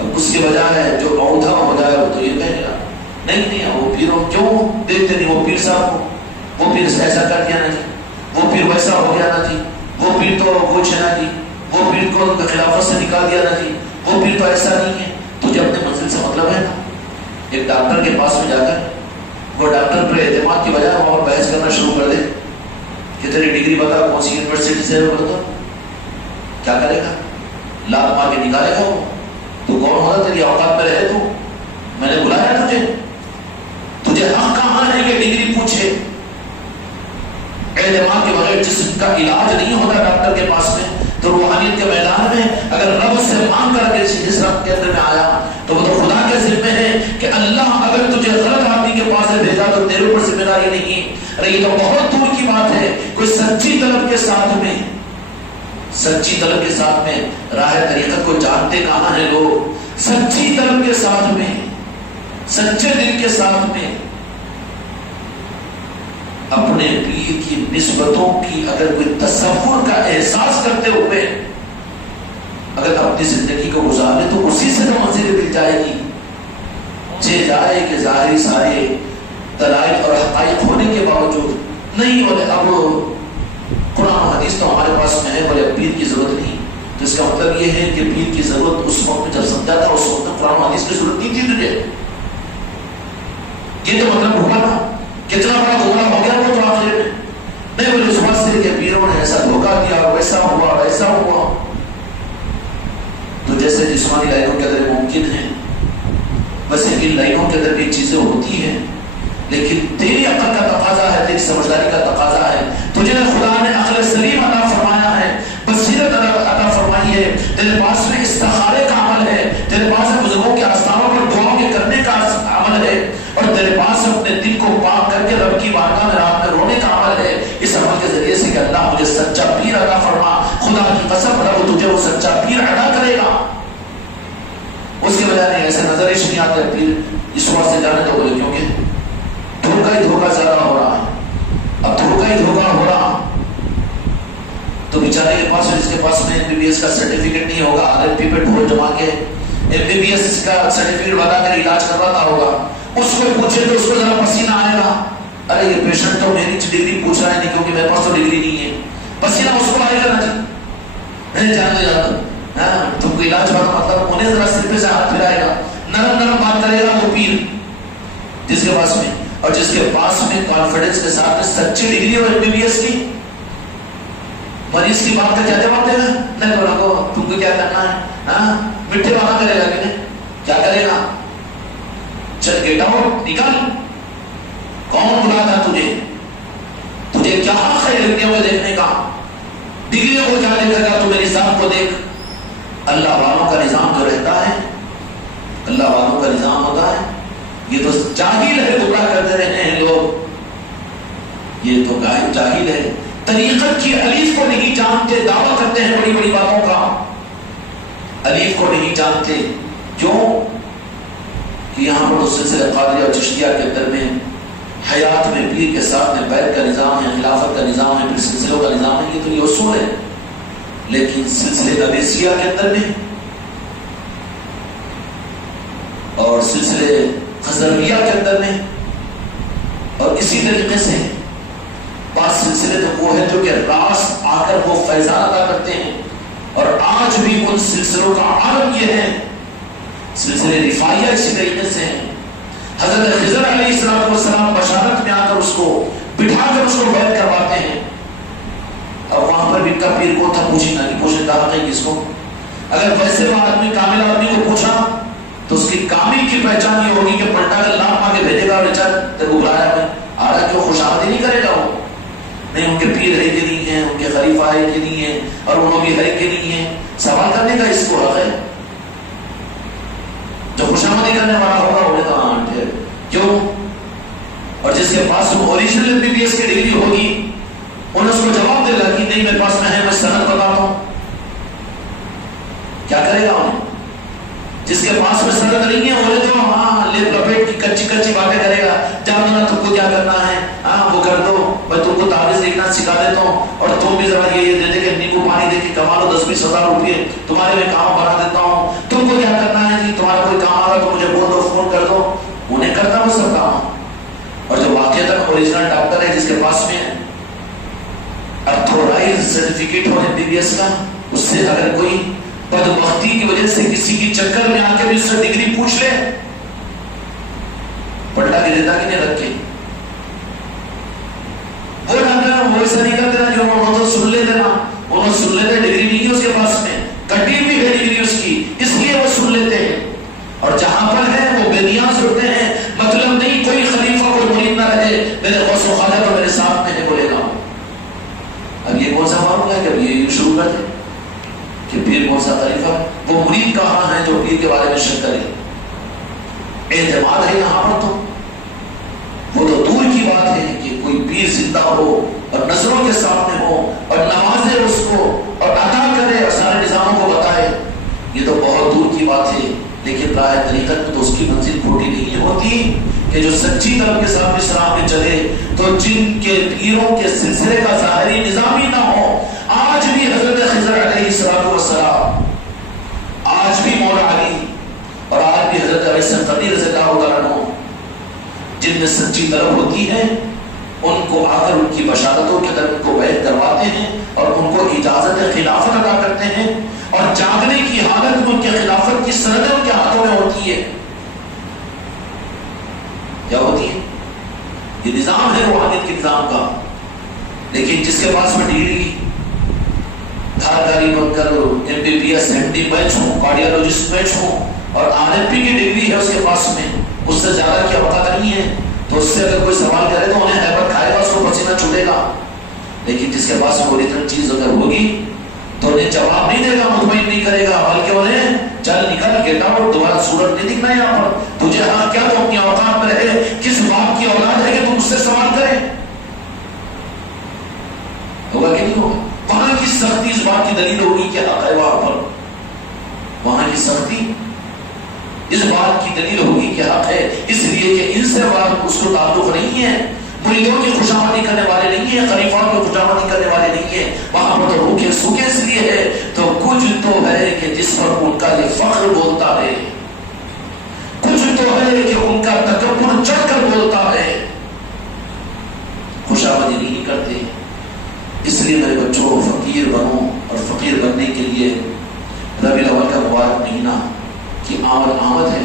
اب اس کے بجائے جو عہدہ ہو جائے وہ تو یہ کہے گا نہیں وہ پیروں کیوں دیکھتے نہیں، وہ پیر صاحب کو، وہ پیر ایسا کر دیا نا جی، وہ پیر ویسا ہو گیا نا جی، وہ پیر تو کچھ ہے نا جی، وہ پیر کو خلافت سے نکال دیا نا جی، وہ پیر تو ایسا نہیں ہے۔ تجھے اپنے منزل سے مطلب ہے نا؟ ایک ڈاکٹر کے پاس میں جا کر وہ ڈاکٹر پر اعتماد کی بجائے وہاں پر بحث کرنا شروع کر دے کہ تیری ڈگری بتا کون سی یونیورسٹی سے ہے، بولے تو کیا کرے گا؟ لات مار کے نکالے گا وہ، تو کون ہوگا؟ تیری اوقات میں رہے تو میں نے بلایا تجھے حق کہاں ہے کہ ڈگری پوچھے؟ اعتماد کے بغیر جسم کا علاج نہیں ہوتا ڈاکٹر کے پاس میں، تو روحانیت کے میدان میں اگر رب سے مانگ کر کے جس رب کے اندر میں آیا تو وہ تو خدا کے ذمہ ہے کہ اللہ اگر تجھے غلط آدمی کے پاس سے بھیجا تو تیرے اوپر ذمہ داری نہیں۔ ارے یہ تو بہت دور کی بات ہے، کوئی سچی طلب کے ساتھ میں، سچی طلب کے ساتھ میں راہ طریقت کو جانتے کہاں ہیں لوگ؟ سچی طلب کے ساتھ میں، سچے دل کے ساتھ میں اپنے پیر کی نسبتوں کی اگر کوئی تصور کا احساس کرتے ہوئے اگر اپنی زندگی کو گزارے تو اسی سے تو منزل مل جائے گی۔ مجھے جائے کہ ظاہری سارے دلائل اور حقائق ہونے کے باوجود نہیں بولے اب قرآن و حدیث تو ہمارے پاس میں ہے، بولے اب پیر کی ضرورت نہیں، تو اس کا مطلب یہ ہے کہ پیر کی ضرورت اس وقت میں جب سمجھا تھا اس وقت قرآن و حدیث کی ضرورت نہیں تھی تجھے، یہ تو مطلب ہوگا نا، کتنا بڑا گمراہ ہو گیا وہ تو آخر میں نہیں بولے اس بات سے کہ پیروں نے ایسا دھوکہ دیا، ویسا ہوا ویسا ہوا۔ تو جیسے جسمانی لائنوں کے اندر ممکن ہے ویسے ان لائنوں کے اندر بھی چیزیں ہوتی ہیں، لیکن تیری عقل کا تقاضا ہے، تیری سمجھداری کا تقاضا ہے، تجھے خدا نے عقل سلیم عطا فرمایا ہے، بصیرت عطا فرمائی ہے، تیرے پاس میں استخارے کا عمل ہے، تیرے پاس میں بزرگوں کے آستانوں پر دعاؤں کے کرنے کا عمل ہے، اور تیرے پاس اپنے دل کو پاک کر کے رب کی بارگاہ میں رات میں رونے کا عمل ہے، اس عمل کے ذریعے سے کہ اللہ مجھے سچا پیر عطا فرما، خدا کی قسم رب تجھے وہ سچا پیر عطا کرے گا۔ اس کے بجائے نہیں، ایسے نظر ہی نہیں آتے پیر اس واسطے جانے تو بولے کیونکہ دھوکہ ہی دھوکہ زیادہ ہو رہا ہے، اب دھوکہ ہی دھوکہ ہو رہا، تو بیچارے کے پاس جس کے پاس میں MBBS کا سرٹیفکیٹ نہیں ہوگا، RMP پہ ڈھول جما کے MBBS کا سرٹیفکیٹ بتا کر علاج کرواتا ہوگا، اس کو پوچھے تو اس کو ذرا پسینہ آئے گا، ارے یہ پیشنٹ تو میری ڈگری پوچھ رہا ہے نہیں کیونکہ میرے پاس تو ڈگری نہیں ہے، پسینہ اس کو آئے گا نا جی، نہیں جانتے جاتا تم کو علاج والا مطلب انہیں ذرا سر پہ سے ہاتھ پھرائے گا، نرم نرم بات کرے گا وہ پیر جس کے پاس میں، اور جس کے پاس میں کانفیڈنس کے ساتھ میں سچی ڈگری اور MBBS کی، مریض کی بات کا کیا جواب دے گا؟ نہیں بولا کو تم کو کیا کرنا ہے، مٹھے والا کرے گا کہ نہیں، کیا کرے گا؟ چل گیٹ آؤٹ، نکل، کون بلا تھا تجھے؟ تجھے کیا حق ہے لڑکیوں کو دیکھنے کا؟ ڈگریوں کو کیا دیکھے گا؟ تو میری ذات کو دیکھ۔ اللہ والوں کا نظام جو رہتا ہے، اللہ والوں کا نظام ہوتا ہے، یہ تو جاہل ہے، گمراہ کرتے رہے ہیں لوگ، یہ تو جاہل ہے، طریقت کی الف کو نہیں جانتے، دعویٰ کرتے ہیں بڑی بڑی باتوں کا، الف کو نہیں جانتے، کیوں کہ یہاں پر اس سلسلہ قادریہ اور چشتیہ کے اندر میں حیات میں پیر کے ساتھ میں بیعت کا نظام ہے، خلافت کا نظام ہے، پھر سلسلوں کا نظام ہے، یہ تو یہ اصول ہے، لیکن سلسلے اویسیہ کے اندر میں اور سلسلے خزرویہ کے اندر میں، اور اسی طریقے سے بعض سلسلے تو وہ ہے جو کہ راس آ کر وہ فیضان عطا کرتے ہیں، اور آج بھی ان سلسلوں کا عالم یہ ہے، سلسلے رفاعیہ اسی طریقے سے ہیں۔ حضرت خضر علیہ السلام بشارت میں آ کر اس کو بٹھا کر اس کو بیعت کرواتے ہیں، اب وہاں پر بھی کا پیر کو تھا پوچھنا کہ پوچھنے کا حق ہے کس کو؟ اگر ویسے وہ آدمی کامل آدمی کو پوچھا تو اس کی کامل کی پہچان یہ ہوگی کہ پلٹا کر لاپ مار کے بھیجے گا، اور چل تے گھبرایا میں آ رہا، کیوں خوش آمدید نہیں کرے گا وہ؟ نہیں، ان کے پیر ہے کہ نہیں ہے، ان کے خلیفہ ہے کہ نہیں ہے، اور انہوں بھی ہے کہ نہیں ہے، سوال کرنے کا اس کو حق ہے۔ جو خوش آمدید کرنے والا ہوگا وہ کہاں ہے، کیوں؟ اور جس کے پاس اوریجنل MBBS کی ڈگری ہوگی انہیں اس کو جواب دے گا کہ نہیں میرے پاس میں ہے، میں سند بتاتا ہوں، کیا کرے گا انہیں؟ جس کے پاس میں سند نہیں ہے بولے تو ہاں لیپ لپیٹ کی کچی کچی باتیں کرے گا، جانو نا تم کو کیا کرنا ہے، ہاں وہ کر دو، میں تم کو تعویذ لکھنا سکھا دیتا ہوں، اور تم بھی ذرا یہ دے دے کہ نیمبو پانی دے کے کما لو 10-20 ہزار روپئے، تمہارے میں کام بنا دیتا ہوں، تم کو کیا کرنا ہے جی، تمہارا کوئی کام آ رہا تو مجھے بول دو، فون کر دو، انہیں کرتا وہ سب کام۔ اور جو واقعتاً اوریجنل ڈاکٹر ہے جس کے پاس میں ارتھورائز سرٹیفکیٹ ہو MBBS کا، اس سے اگر کوئی بدبختی کی وجہ سے کسی کی چکر میں آ کے بھی اس سے ڈگری پوچھ لے، پلٹا کے دیتا کہ نہیں رکھ کے؟ وہ ڈاکٹر وہ ایسا نہیں کرتے نا جو انہوں سن لیتے نا، انہوں سن لیتے ڈگری نہیں ہے اس کے پاس میں، کٹی بھی ہے ڈگری اس کی، اس لیے وہ سن لیتے ہیں، اور جہاں پر ہے وہ بے نیاز ہوتے ہیں، مطلب نہیں کوئی خلیفہ کوئی مرید نہ رہے، میرے غوث و خواجہ تو میرے ساتھ میں ہے بولے گا۔ اب یہ کون سا معلوم ہے کہ یہ شروع کر دے کہ پیر کون سا خلیفہ، وہ مرید کہاں ہے جو پیر کے بارے میں شک کرے؟ اعتماد ہے یہاں پر تو وہ تو دور کی بات ہے کہ کوئی پیر زندہ ہو اور نظروں کے سامنے ہو اور نوازے اس کو اور عطا کرے اور سارے نظاموں کو بتائے، یہ تو بہت دور کی بات ہے، لیکن راہ طریقت میں تو اس کی منزل کھوٹی نہیں ہوتی کہ جو سچی طرف کے ساتھ اس راہ میں چلے تو جن کے پیروں کے سلسلے کا ظاہری نظام ہی نہ ہو۔ آج بھی حضرت خضر علیہ السلام، آج بھی مولا علی، اور آج بھی حضرت علی سنقطی رضی اللہ عنہ، جن میں سچی طلب ہوتی ہے ان کو آ کر ان کی بشارتوں کے اندر ان کو بیعت کرواتے ہیں اور ان کو اجازت خلافت ادا کرتے ہیں، اور جاگنے کی حالت میں ان کے خلافت کی سندیں ان کے ہاتھوں میں ہوتی ہے۔ کیا ہوتی ہے؟ یہ نظام ہے روحانیت کے نظام کا، لیکن جس کے پاس میں ڈگری دھارداری بن کر MBBS MD بیچ ہوں، کارڈیالوجسٹ بیچ ہوں، اور RMP کی ڈگری ہے اس کے پاس میں، اس سے زیادہ کیا پتہ نہیں ہے، تو اس سے اگر کوئی سوال کرے تو انہیں ہیبت کھائے گا، اس کو پسینہ چھوٹے گا، لیکن جس کے پاس اوریجنل چیز اگر ہوگی تو انہیں جواب نہیں دے گا، مطمئن نہیں کرے گا گیٹ آؤٹ، دوبارہ صورت نہیں دکھنا یہاں پر تجھے حق کیا تو اپنی اوقات میں رہے، کس باپ کی اولاد ہے کہ تم اس سے سوال کرے؟ ہوگا کہ نہیں ہوگا؟ وہاں کی سختی اس بات کی دلیل ہوگی کہ حق ہے وہاں پر، وہاں کی سختی اس بات کی دلیل ہوگی کہ حق ہے، اس لیے کہ ان سے اس کو تعلق نہیں ہے، مریدوں کی خوشامدی کرنے والے نہیں ہیں، خلیفات کی خوشامدی کرنے والے نہیں ہیں، وہاں پر تو روکے سوکھے اس لیے ہے تو کچھ تو ہے کہ جس پر ان کا یہ فخر بولتا ہے، کچھ تو ہے کہ ان کا تکبر چڑھ کر بولتا ہے، خوشامدی نہیں کرتے۔ اس لیے میرے بچوں فقیر بنو، اور فقیر بننے کے لیے ربیع الاول کا مبارک مہینہ کی آمد ہے۔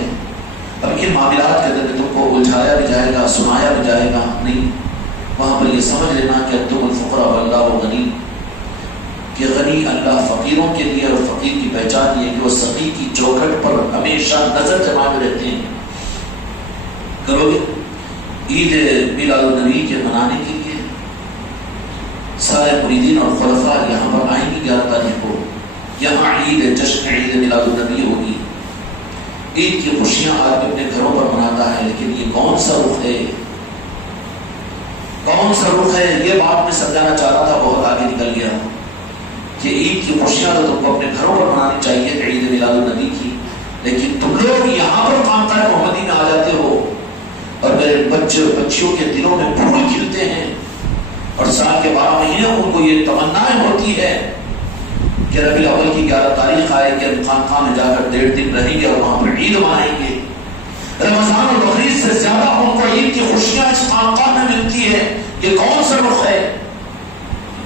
اب ان معاملات کے اندر تم کو الجھایا بھی جائے گا، سنایا بھی جائے گا نہیں، وہاں پر یہ سمجھ لینا کہ تم الفقراء واللہ غنی، کہ غنی اللہ فقیروں کے لیے، اور فقیر کی پہچان یہ کہ وہ سخی کی چوکھٹ پر ہمیشہ نظر جمائے رہتے ہیں۔ کرو گے عید میلاد النبی کے منانے کے لیے سارے مریدین اور خلفاء یہاں پر آئیں گے 11 تاریخ کو، یہاں عید جشن عید میلاد النبی ہوگی۔ عید کی خوشیاں آدمی اپنے گھروں پر مناتا ہے، لیکن یہ کون سا رخ ہے، کون سا رخ ہے؟ یہ بات میں سمجھانا چاہ رہا تھا، بہت آگے نکل گیا کہ عید کی خوشیاں تو تم کو اپنے گھروں پر منانی چاہیے، عید میلاد النبی کی، لیکن تم لوگ یہاں پر خانقاہ محمدی میں آ جاتے ہو اور میرے بچے اور بچیوں کے دلوں میں پھول کھلتے ہیں، اور سال کے 12 مہینے ان کو یہ تمنائیں ہوتی ہے کہ ربیع الاول کی 11 تاریخ آئے کہ ہم خانقاہ میں جا کر 1.5 دن رہیں گے اور وہاں پر عید منائیں گے۔ رمضان اور بقرعید سے زیادہ ان کو عید کی خوشیاں اس خانقاہ میں ملتی ہے۔ یہ کون سا رخ ہے؟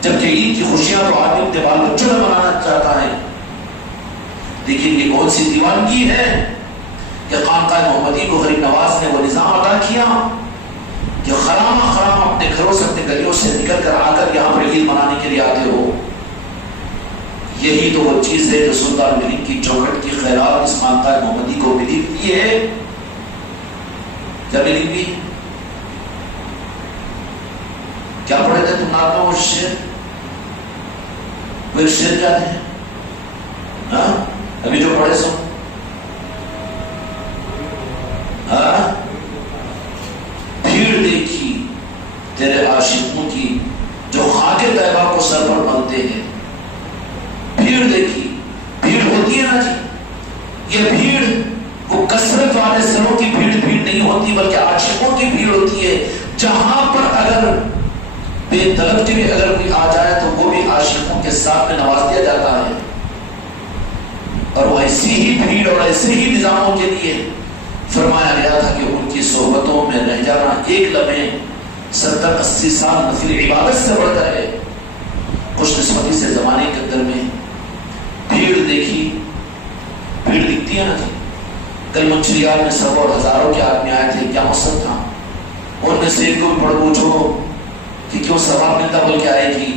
جبکہ عید کی خوشیاں تو آدمی اپنے بال بچوں میں منانا چاہتا ہے، لیکن یہ کون سی دیوانگی ہے کہ خانقاہ محمدی کو غریب نواز نے وہ نظام ادا کیا کہ خرامہ اپنے گھروں سے، اپنے گلیوں سے نکل کر آ کر یہاں پر عید منانے کے لیے آتے ہو۔ یہی تو وہ چیز ہے جو سلطان ملک کی چوکھٹ کی خیرات اس خانقاہ محمدی کو ملی ہوئی ہے۔ کیا ملی ہوئی؟ کیا پڑھے تھے تم نات میں وہ شعر؟ وہ شعر کیا تھے؟ ہاں ابھی جو پڑھے سو بھیڑ دیکھی تیرے عاشقوں کی جو خاک طیبہ کو سر پر ملتے ہیں۔ بھیڑ دیکھی، بھیڑ ہوتی ہے نا جی، یہ بھیڑ وہ کثرت والے سروں کی بھیڑ نہیں ہوتی، بلکہ عاشقوں کی بھیڑ ہوتی ہے، جہاں پر اگر بے طلب کے بھی اگر کوئی آ جائے تو وہ بھی عاشقوں کے ساتھ میں نواز دیا جاتا ہے۔ اور وہ ایسی ہی بھیڑ اور ایسے ہی نظاموں کے لیے فرمایا گیا تھا کہ ان کی صحبتوں میں رہ جانا ایک لمحے 70-80 سال نفل عبادت سے بڑھ کر ہے۔ خوش قسمتی سے زمانے کے اندر میں بھیڑ دیکھی، بھیڑ دکھتی ہے نا جی۔ کل منشریات میں سب اور ہزاروں کے آدمی آئے تھے، کیا مقصد تھا؟ ان میں سے ایک کو بھی پڑھ پوچھو کہ کیوں ثواب ملتا بول کے آئے گی؟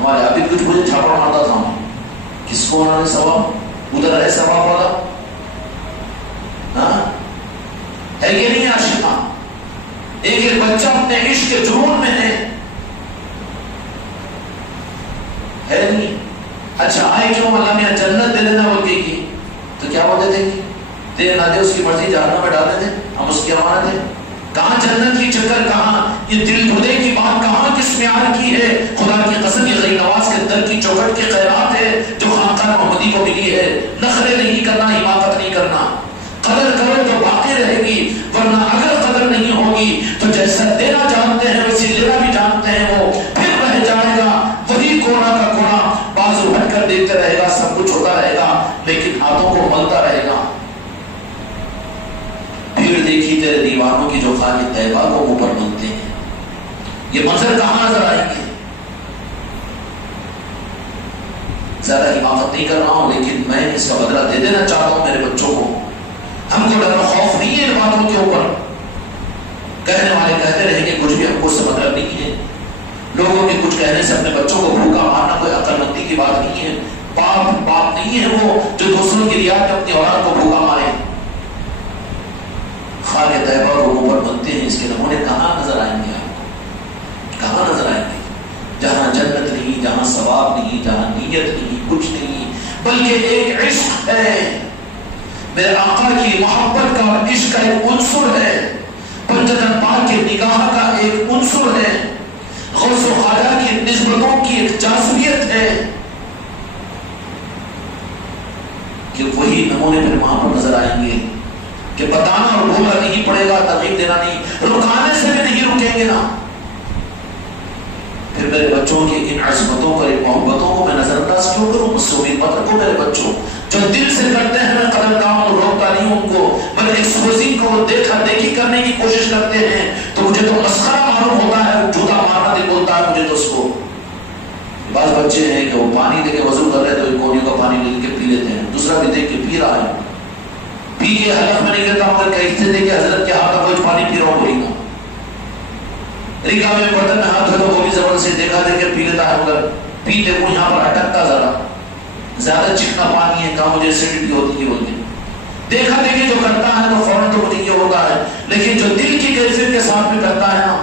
ہمارے ابھی کچھ مجھے چھاپڑ مارتا تھا، کس کو انہوں نے ثواب ادھر ہے ثواب والا؟ ہاں ہے کہ نہیں عاشقاں؟ ایک ایک بچہ اپنے عشق کے جنون میں ہے نہیں؟ اچھا آئے کیوں؟ اللہ میں جنت دے دینا بول کے کی تو کیا وہ دے دے گی؟ دے نہ دے اس کی مرضی، جہنم میں ڈالے دیں، ہم اس کی امانت ہے۔ کہاں جنت کی چکر، کہاں یہ دل دھلے کی بات، کہاں کس معیار کی ہے؟ خدا کی قسم یہ غریب نواز کے در کی چوکھٹ کی خیرات ہے جو خانقاہ محمدی کو ملی ہے۔ نخرے نہیں کرنا، حماقت نہیں کرنا، قدر کرو تو باقی رہے گی، ورنہ اگر قدر نہیں ہوگی تو جیسا دینا جانتے ہیں ویسے لینا بھی جانتے ہیں، وہ پھر رہ جائے گا وہی کوڑا کا کوڑا، بازو ہٹ کر دیکھتے رہے گا، سب کچھ ہوتا رہے گا لیکن ہاتھوں کو ملتا رہے گا۔ بھیڑ دیکھی تیرے دیوانوں کی جو خاک طیبہ کو منہ پر ملتے ہیں۔ یہ منظر کہاں نظر آئیں گے؟ زیادہ حماقت نہیں کر رہا ہوں، لیکن میں اس کا بدلہ دے دینا چاہتا ہوں میرے بچوں کو۔ ہم کو ڈر و خوف نہیں ہے ان باتوں کے اوپر، کہنے والے کہتے رہیں گے، کچھ بھی ہم کو اس سے مطلب نہیں ہے۔ لوگوں کے کچھ کہنے سے اپنے بچوں کو بھوکا مارنا کوئی عقل مندی کی بات نہیں ہے، پاپ بات نہیں ہے وہ جو دوسروں کی رعایت میں اپنی اولاد کو بھوکا مارے۔ خاک طیبہ کو منہ پر بنتے ہیں، اس کے نمونے کہاں نظر آئیں گے؟ آپ کو کہاں نظر آئیں گے؟ جہاں جنت نہیں، جہاں ثواب نہیں، جہاں نیت نہیں، کچھ نہیں، بلکہ ایک عشق ہے، میرے آقا کی محبت کا اور عشق کا ایک عنصر ہے، پنجتن پاک کی نگاہ کا ایک عنصر ہے، غوث و خواجہ کی نسبتوں کی ایک جاذبیت ہے کہ وہی نمونے پھر وہاں پر نظر آئیں گے کہ بتانا اور بھولا نہیں پڑے گا، ترغیب دینا نہیں، رکانے سے بھی نہیں رکیں گے نا۔ پھر میرے بچوں کی ان عظمتوں کو، ان محبتوں کو میں نظر انداز کیوں کروں؟ مجھ سے امید مت رکھو میرے بچوں، جو دل سے کرتے ہیں میں قدم کام روکتا نہیں ان کو، میں ایکسپوزنگ کو دیکھا دیکھی کرنے کی کوشش کرتے ہیں تو مجھے تو مسخرہ معلوم ہوتا ہے، جھوٹا مارنا دل بولتا ہے مجھے تو اس کو۔ بعض بچے ہیں کہ وہ پانی دے کے وضو کر رہے تو ایک کونی کا پانی لے کے پی لیتے ہیں، دوسرا بھی دیکھ کے پی رہا ہے، پی کے حلق میں نہیں کرتا، مگر کہتے تھے کہ حضرت کے ہاتھ کا کچھ پانی پی رہا ہوں بولی گا، ریکا میں برتن میں ہاتھ دھوتا وہ بھی زبردست سے دیکھا دے کے پی لیتا ہے، مگر پیتے وہ یہاں پر اٹکتا زیادہ چکنا پانی ہے، کہاں مجھے ایسیڈیٹی ہوتی ہے بولتے دیکھا دیکھے جو کرتا ہے تو فوراً تو مجھے یہ ہوتا ہے، لیکن جو دل کی کیفیت کے ساتھ میں کرتا ہے نا،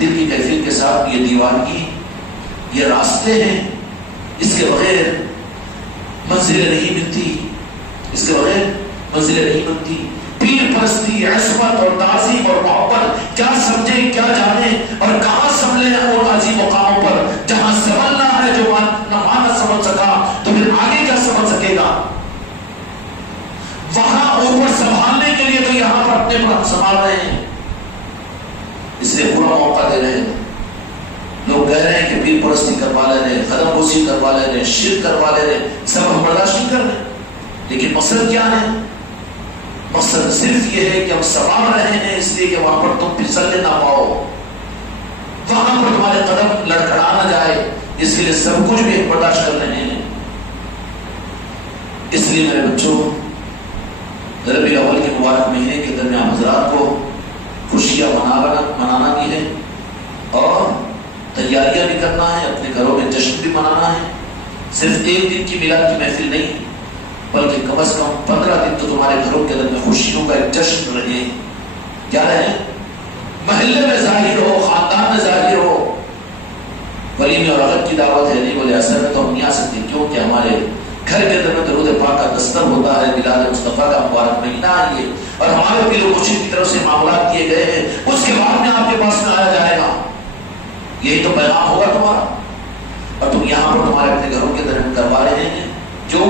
دل کی کیفیت کے ساتھ، یہ دیوانگی، یہ راستے ہیں، اس کے بغیر منزلیں نہیں ملتی، اس کے بغیر منزلیں نہیں ملتی۔ پیر پرستی، عصمت اور تعظیم اور محبت کیا سمجھے کیا جانے اور کہاں سنبھلے ہیں ان عظیم مقاموں پر، جہاں سنبھلنا ہے جو نہ سمجھ سکا تو پھر آگے کیا سمجھ سکے گا؟ وہاں اوپر سنبھالنے کے لیے تو یہاں پر اپنے پر سنبھال رہے ہیں، اس لیے پورا موقع دے رہے ہیں۔ لوگ کہہ رہے ہیں کہ پیر پرستی کروا لے رہے ہیں، قدم بوسی کروا لے رہے ہیں، شرک کروا لے رہے ہیں، سب ہم برداشت نہیں کر رہے، لیکن مقصد کیا ہے؟ مقصد صرف یہ ہے کہ ہم سنبھال رہے ہیں اس لیے کہ وہاں پر تم پھسلنے نہ پاؤ، وہاں پر تمہارے قدم لڑکھڑا نہ جائے، اس کے لیے سب کچھ بھی برداشت کر رہے ہیں۔ اس لیے میرے بچوں، ربیع الاول کے مبارک مہینے کے درمیان حضرات کو خوشیاں منانا بھی ہے اور تیاریاں بھی کرنا ہے، اپنے گھروں میں جشن بھی منانا ہے۔ صرف ایک دن کی میلاد کی محفل نہیں، بلکہ کم از کم 15 دن تو تمہارے گھروں کے اندر میں خوشیوں کا ایک جشن رہے۔ کیا رہے؟ محلے میں ظاہر ہو، خاندان میں ظاہر ہو۔ ولیمے اور رغب کی دعوت ہے، نہیں بولے اثر میں تو ہم نہیں آ سکتے، کیونکہ ہمارے گھر کے اندر میں درود پاک کا دستر ہوتا ہے، میلاد مصطفیٰ کا مبارک مہینہ ہے یہ، اور ہمارے دل و خوشی کی طرف سے معاملات کیے گئے ہیں، اس کے بعد میں آپ کے پاس میں آیا جائے گا، یہی تو پیغام ہوگا تمہارا، اور تم یہاں پر تمہارے اپنے گھروں کے اندر کروا رہے ہیں۔ جو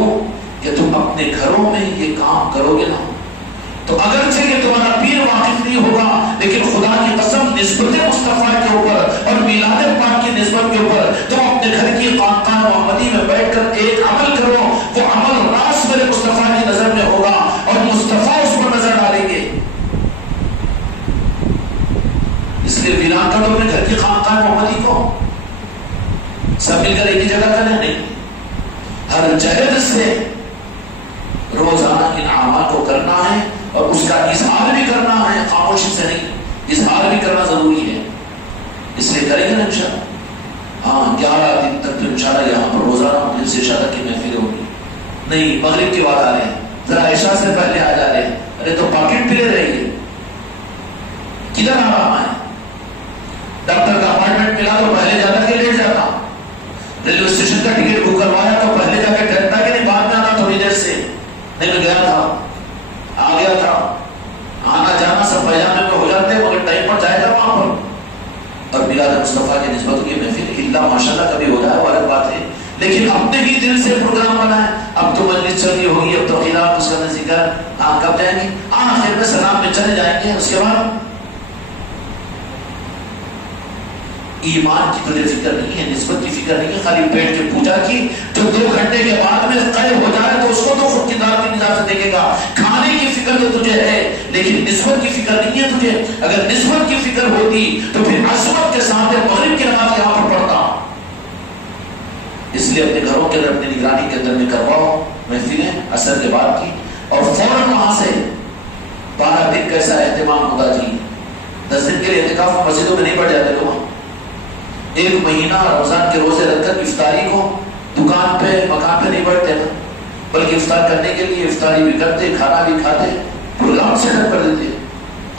کہ تم اپنے گھروں میں یہ کام کرو گے نا تو اگرچہ کہ تمہارا پیر واقف نہیں ہوگا، لیکن خدا کی قسم نسبت مصطفیٰ کے اوپر اور میلاد پاک کی نسبت کے اوپر تم اپنے گھر کی خانقاہ محمدی میں بیٹھ کر ایک عمل کرو، وہ عمل راست میرے مصطفیٰ کی نظر میں ہوگا اور مصطفیٰ اس پر نظر ڈالیں گے۔ اس لیے ویران کر دو اپنے گھر کی خانقاہ محمدی کو، سب مل کر ایک ہی جگہ کریں، نہیں، ہر جہد سے روزانہ ان اعمال کو کرنا ہے اور اس کا اظہار بھی کرنا ہے، خاموشی سے نہیں، اظہار بھی کرنا ضروری ہے۔ اس لیے کریں گے نا انشاءاللہ، ہاں 11 دن تک تو انشاءاللہ یہاں پر روزانہ دل سے اشارہ کی محفلیں ہوگی، نہیں مغرب کے بعد آ رہے ہیں، ذرا عشاء سے پہلے آ جا رہے ہیں، ارے تو پاکٹ پہ لے رہے ہیں، کدھر آ رہا ہے؟ ڈاکٹر کا اپائنٹمنٹ ملا تو پہلے جاتا کہ لیٹ جاتا، ریلوے اسٹیشن کا ٹکٹ بک کروایا تو پہلے جا کے ٹھہرتا کہ نہیں بعد میں آنا تھوڑی دیر سے، نہیں میں گیا تھا، آ گیا تھا، آنا جانا سب پیجامے میں ہو جاتے ہیں، مگر ٹائم پر جائے گا وہاں پر۔ اور میلاد مصطفیٰ کی نسبت کی محفل اللہ ماشاءاللہ کبھی ہو جائے وہ الگ بات ہے، لیکن اپنے ہی دل سے پروگرام بنائے۔ اب تو مجلس چل رہی ہوگی، اب تو خلاف اس کا ذکر، ہاں کب جائیں گے؟ آخر میں سلام میں چلے جائیں گے، اس کے بعد ایمان کی تجھے فکر نہیں ہے، نسبت کی فکر نہیں ہے، خالی پیٹ کے پوجا کی، جو 2 گھنٹے کے بعد میں قے ہو جائے تو اس کو تو خود کی دار کی نظر سے دیکھے گا، کھانے کی فکر تو تجھے ہے لیکن نسبت کی فکر نہیں ہے تجھے۔ اگر نسبت کی فکر ہوتی تو پھر عظمت کے ساتھ مغرب کی نماز یہاں پر پڑھتا۔ اس لیے اپنے گھروں کے اندر اپنی نگرانی کے اندر میں کرواؤ محفلیں عصر کے بعد کی، اور فوراً وہاں سے 12 دن کا ایسا اہتمام ہوتا جی، 10 دن کے لیے اعتکاف مسجدوں میں نہیں پڑ جاتے لوگ، 1 مہینہ رمضان کے روزے رکھ کر افطاری کو دکان پہ مکان پہ نہیں بیٹھتے نا، بلکہ افطار کرنے کے لیے افطاری بھی کرتے، کھانا بھی کھاتے، پروگرام سیٹ اپ کر دیتے،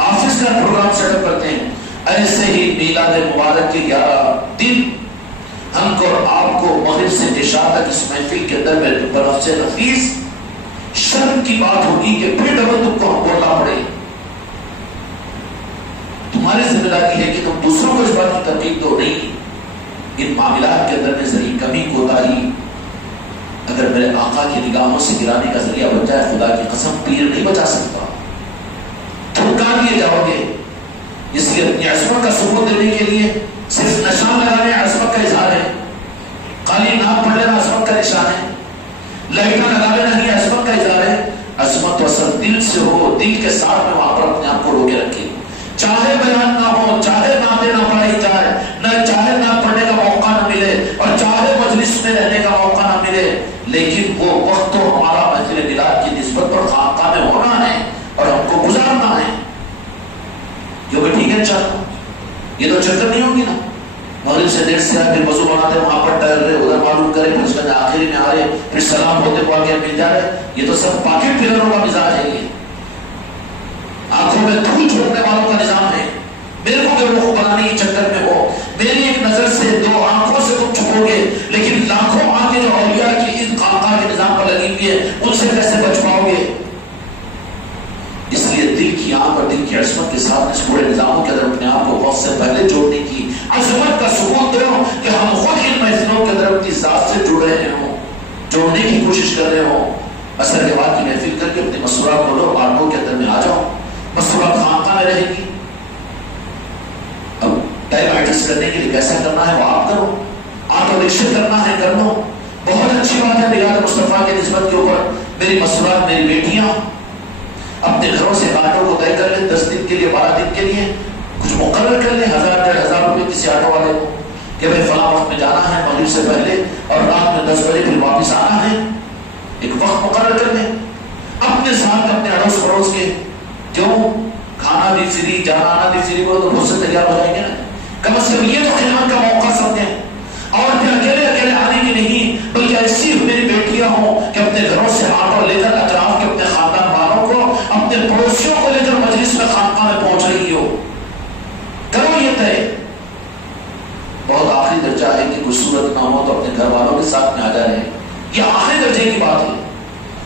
آفس کا پروگرام سیٹ اپ کرتے ہیں۔ ایسے ہی میلاد مبارک کے 11 دن ہم کو اور آپ کو مغرب مغرب سے عشاء تک اس محفل کے اندر میرے طرف سے نفیس شرم کی بات ہوگی کہ پھر ڈبل تم کو بولنا پڑے. تمہاری ذمہ داری ہے کہ تم دوسروں کو اس بات کی ترغیب دو نہیں. ان معاملات کے اندر میں ذریعہ کمی کوتاہی اگر میرے آقا کی نگاہوں سے گرانے کا ذریعہ بن جائے، خدا کی قسم پیر نہیں بچا سکتا، تھمکا دیے جاؤ گے. اس لیے اپنی عصمت کا ثبوت دینے کے لیے صرف نشان لگانے عصمت کا اظہار ہے، خالی نام پڑھ لینا عصمت کا نشان ہے، لائٹیں لگا لینا ہی عصمت کا اظہار ہے. عصمت تو اصل دل سے ہو، دل کے ساتھ میں وہاں پر اپنے آپ کو روکے رکھے. چاہے بیان نہ ہو، چاہے نعتیں نہ پڑھائی جائے، نہ چاہے نعت پڑھنے کا موقع نہ ملے اور چاہے مجلس میں رہنے کا موقع نہ ملے، لیکن وہ وقت تو ہمارا محفل میلاد کی نسبت پر خانقاہ میں ہونا ہے اور ہم کو گزارنا ہے. جو بھی ٹھیک ہے انشاءاللہ. یہ تو چکر نہیں ہوگی نا مغرب سے دیر سے پھر وضو بناتے وہاں پر ٹہل رہے، ادھر معلوم کرے، پھر اس کے آخری میں آ رہے، پھر سلام ہوتے کو آگے مل جا رہے. یہ تو سب پاکٹ فلروں کا مزاج ہے. یہ آنکھوں میں دھول چھوڑنے والوں کا نظام ہے. میرے کو بے وقوف بنانے کے چکر میں ہو، میری ایک نظر سے، دو آنکھوں سے تم چھپو گے، لیکن لاکھوں آنکھیں جو اولیاء کی ان خانقاہ کے نظام پر لگی ہوئی ہے ان سے کیسے بچ پاؤ گے؟ اس لیے دل کی آنکھ اور دل کی عصمت کے ساتھ اس پورے نظاموں کے اندر اپنے آپ کو وقت سے پہلے جوڑنے کی عظمت کا ثبوت دو کہ ہم خود ان محفلوں کے اندر اپنی ذات سے جڑ رہے ہوں، جوڑنے کی کوشش کر رہے ہوں. اثر کے بعد کی محفل کر کے اپنے مسورات بولو، آٹھوں کے اندر میں آ جاؤ. مسورات خانقاہ میں رہے گی. اب ٹائم ایڈجسٹ کرنے کے لیے کیسا کرنا ہے وہ آپ کرو، آٹو رکشے کرنا ہے کر لو. بہت اچھی بات ہے میلاد مصطفیٰ کے نسبت کے اوپر میری مسورات، میری بیٹیاں اپنے گھروں سے آٹو کو طے کر لیں 10 دن کے لیے، 12 دن کے لیے کچھ مقرر کر لیں، 1000-1500 روپے کسی آٹو والے کو کہ بھائی فلاں وقت میں جانا ہے مغرب سے پہلے اور رات میں 10 بجے پھر واپس آنا ہے. ایک وقت مقرر کر لیں اپنے ساتھ اپنے اڑوس پڑوس کے. کیوں؟ کھانا بھی فری، جانا آنا بھی فری، وہ تو بہت سے تیار ہو جائیں گے نا. کم از کم یہ تو خدمت کا موقع سمجھیں. اور پھر اکیلے اکیلے آنے کی نہیں، بلکہ ایسی میری بیٹیاں ہوں کہ اپنے گھروں سے آٹو لے کر اطراف کے اپنے خاندان والوں کو، اپنے پڑوسیوں کو لے کر مجلس میں خانقاہ میں پہنچ رہی ہو. کرو یہ طے. بہت آخری درجہ ہے کہ کوئی صورت نہ ہو تو اپنے گھر والوں کے ساتھ میں آ جا رہے ہیں، یہ آخری درجے کی بات ہے.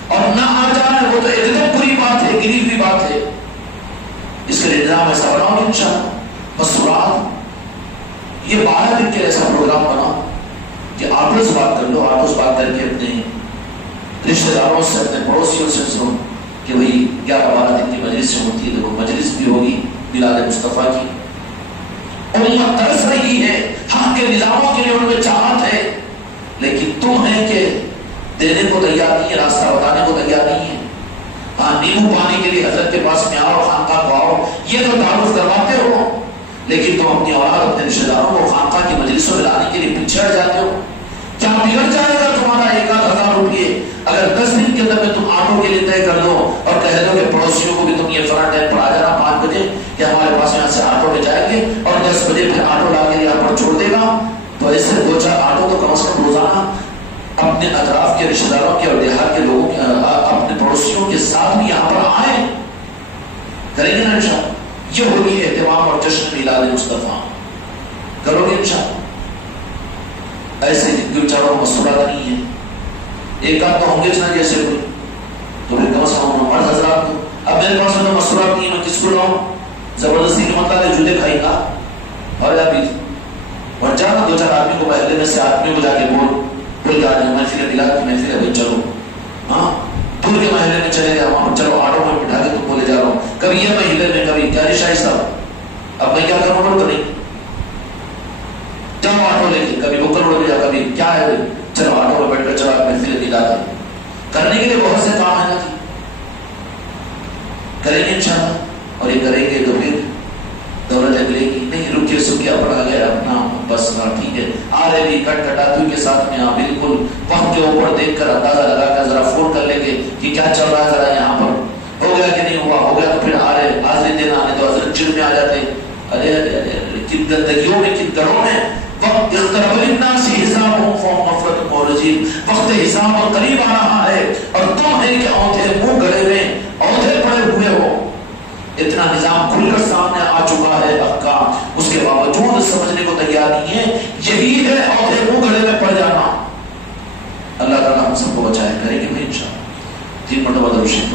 اور نہ آ جانا ہے وہ تو ایک دم بری بات ہے، گری ہوئی بات ہے. اس کے لیے نظام ایسا بناؤ گے انشاءاللہ. مسورات یہ 12 دن کے ایسا پروگرام بناؤ کہ آٹو سے بات کر لو، آٹو سے بات کر کے اپنے رشتہ داروں سے، اپنے پڑوسیوں سے سنو کہ وہی 11-12 دن کی مجلس سے ہوتی ہے. دیکھو مجلس بھی ہوگی میلاد مصطفیٰ کی. امت ترس رہی ہے، حق کے نظاموں کے لیے ان میں چاہت ہے، لیکن تم ہیں کہ دینے کو تیار نہیں ہے، راستہ بتانے کو تیار نہیں ہے. ہاں نیمبو پانی کے لیے حضرت کے پاس میں آؤ، خانقاہ کو آؤ، یہ تو تعارف کرواتے ہو، لیکن تم اپنی اولاد، اپنے رشتہ داروں کو خانقاہ کی مجلسوں میں لانے کے لیے پیچھے ہٹ جاتے ہو. کیا بگڑ جائے گا تمہارا 1,000 روپئے اگر 10 دن کے اندر میں تم آٹو کے لیے طے کر دو اور کہہ دو کہ پڑوسیوں کو بھی تم یہ فلاں ٹائم پر آ جانا 5 بجے کہ ہمارے پاس یہاں سے آٹو میں جائیں گے اور 10 بجے پھر آٹو لا کے یہاں پر چھوڑ دے گا. تو ایسے 2-4 آٹو تو کم از کم روزانہ اپنے اطراف کے رشتہ داروں کے اور دیہات کے لوگوں کے، اپنے پڑوسیوں کے ساتھ بھی یہاں پر آئیں. کریں گے نا انشاءاللہ؟ یہ ہوگی اہتمام اور جشن میلاد مصطفیٰ. کرو گے انشاءاللہ؟ ایسے بیچاروں کو مسورات نہیں ہے. ایک آدھ تو ہوں گے نا جیسے کوئی، تو پھر کم از کم مرد حضرات کو. اب میرے پاس میں مسورات نہیں ہے، میں کس کو لاؤں؟ زبردستی کے مطلب جوتے کھائی گا. اور ابھی اور جانا 2-4 آدمی کو پہلے میں سے آدمی کو جا کے بول جا رہے ہیں محفل میلاد کی محفل ہے بھائی چلو. ہاں دور کے محلے میں چلے گیا وہاں، چلو آٹو میں بٹھا کے تم کو لے جا رہا ہوں. کبھی یہ محلے میں، کبھی کیا شاہی صاحب اب میں کیا کروں بولو کریں جاؤ آٹو لے کے، کبھی بکر روڈ میں جا، کبھی کیا ہے چلو آٹو میں بیٹھ کر چلو محفل میلاد ہے. کرنے کے لیے بہت سے کام ہے نا جی. کریں گے انشاءاللہ. اور یہ کریں گے تو پھر دولت ملے گی. نہیں رکے سکے اپنا گیا اپنا بس ہاں ٹھیک ہے آ رہے بھی کٹ کٹاتو کے ساتھ میں. ہاں بالکل وقت کے اوپر دیکھ کر اندازہ لگا کر ذرا فون کر لیں گے کہ کیا چل رہا ہے، ذرا یہاں پر ہو گیا کہ نہیں ہوا. ہو گیا تو پھر آ رہے حاضری دینا، آنے تو حضرت چڑ میں آ جاتے. ارے کن گندگیوں میں، کن گھروں میں. وقت اقترب للناس حسابهم فهم غفلة معرضون. وقت حساب اور قریب آ رہا ہے اور تم ہے کہ اوندھے منہ گڑے میں اوندھے پڑے ہوئے ہو. اتنا نظام کھل کر سامنے آ چکا ہے احکام، اس کے باوجود سمجھنے کو تیار نہیں ہے. یہی ہے اوندھے منہ گڑے میں پڑ جانا. کو بچائے، کریں گے بھائی انشاءاللہ 3 مرتبہ درود شریف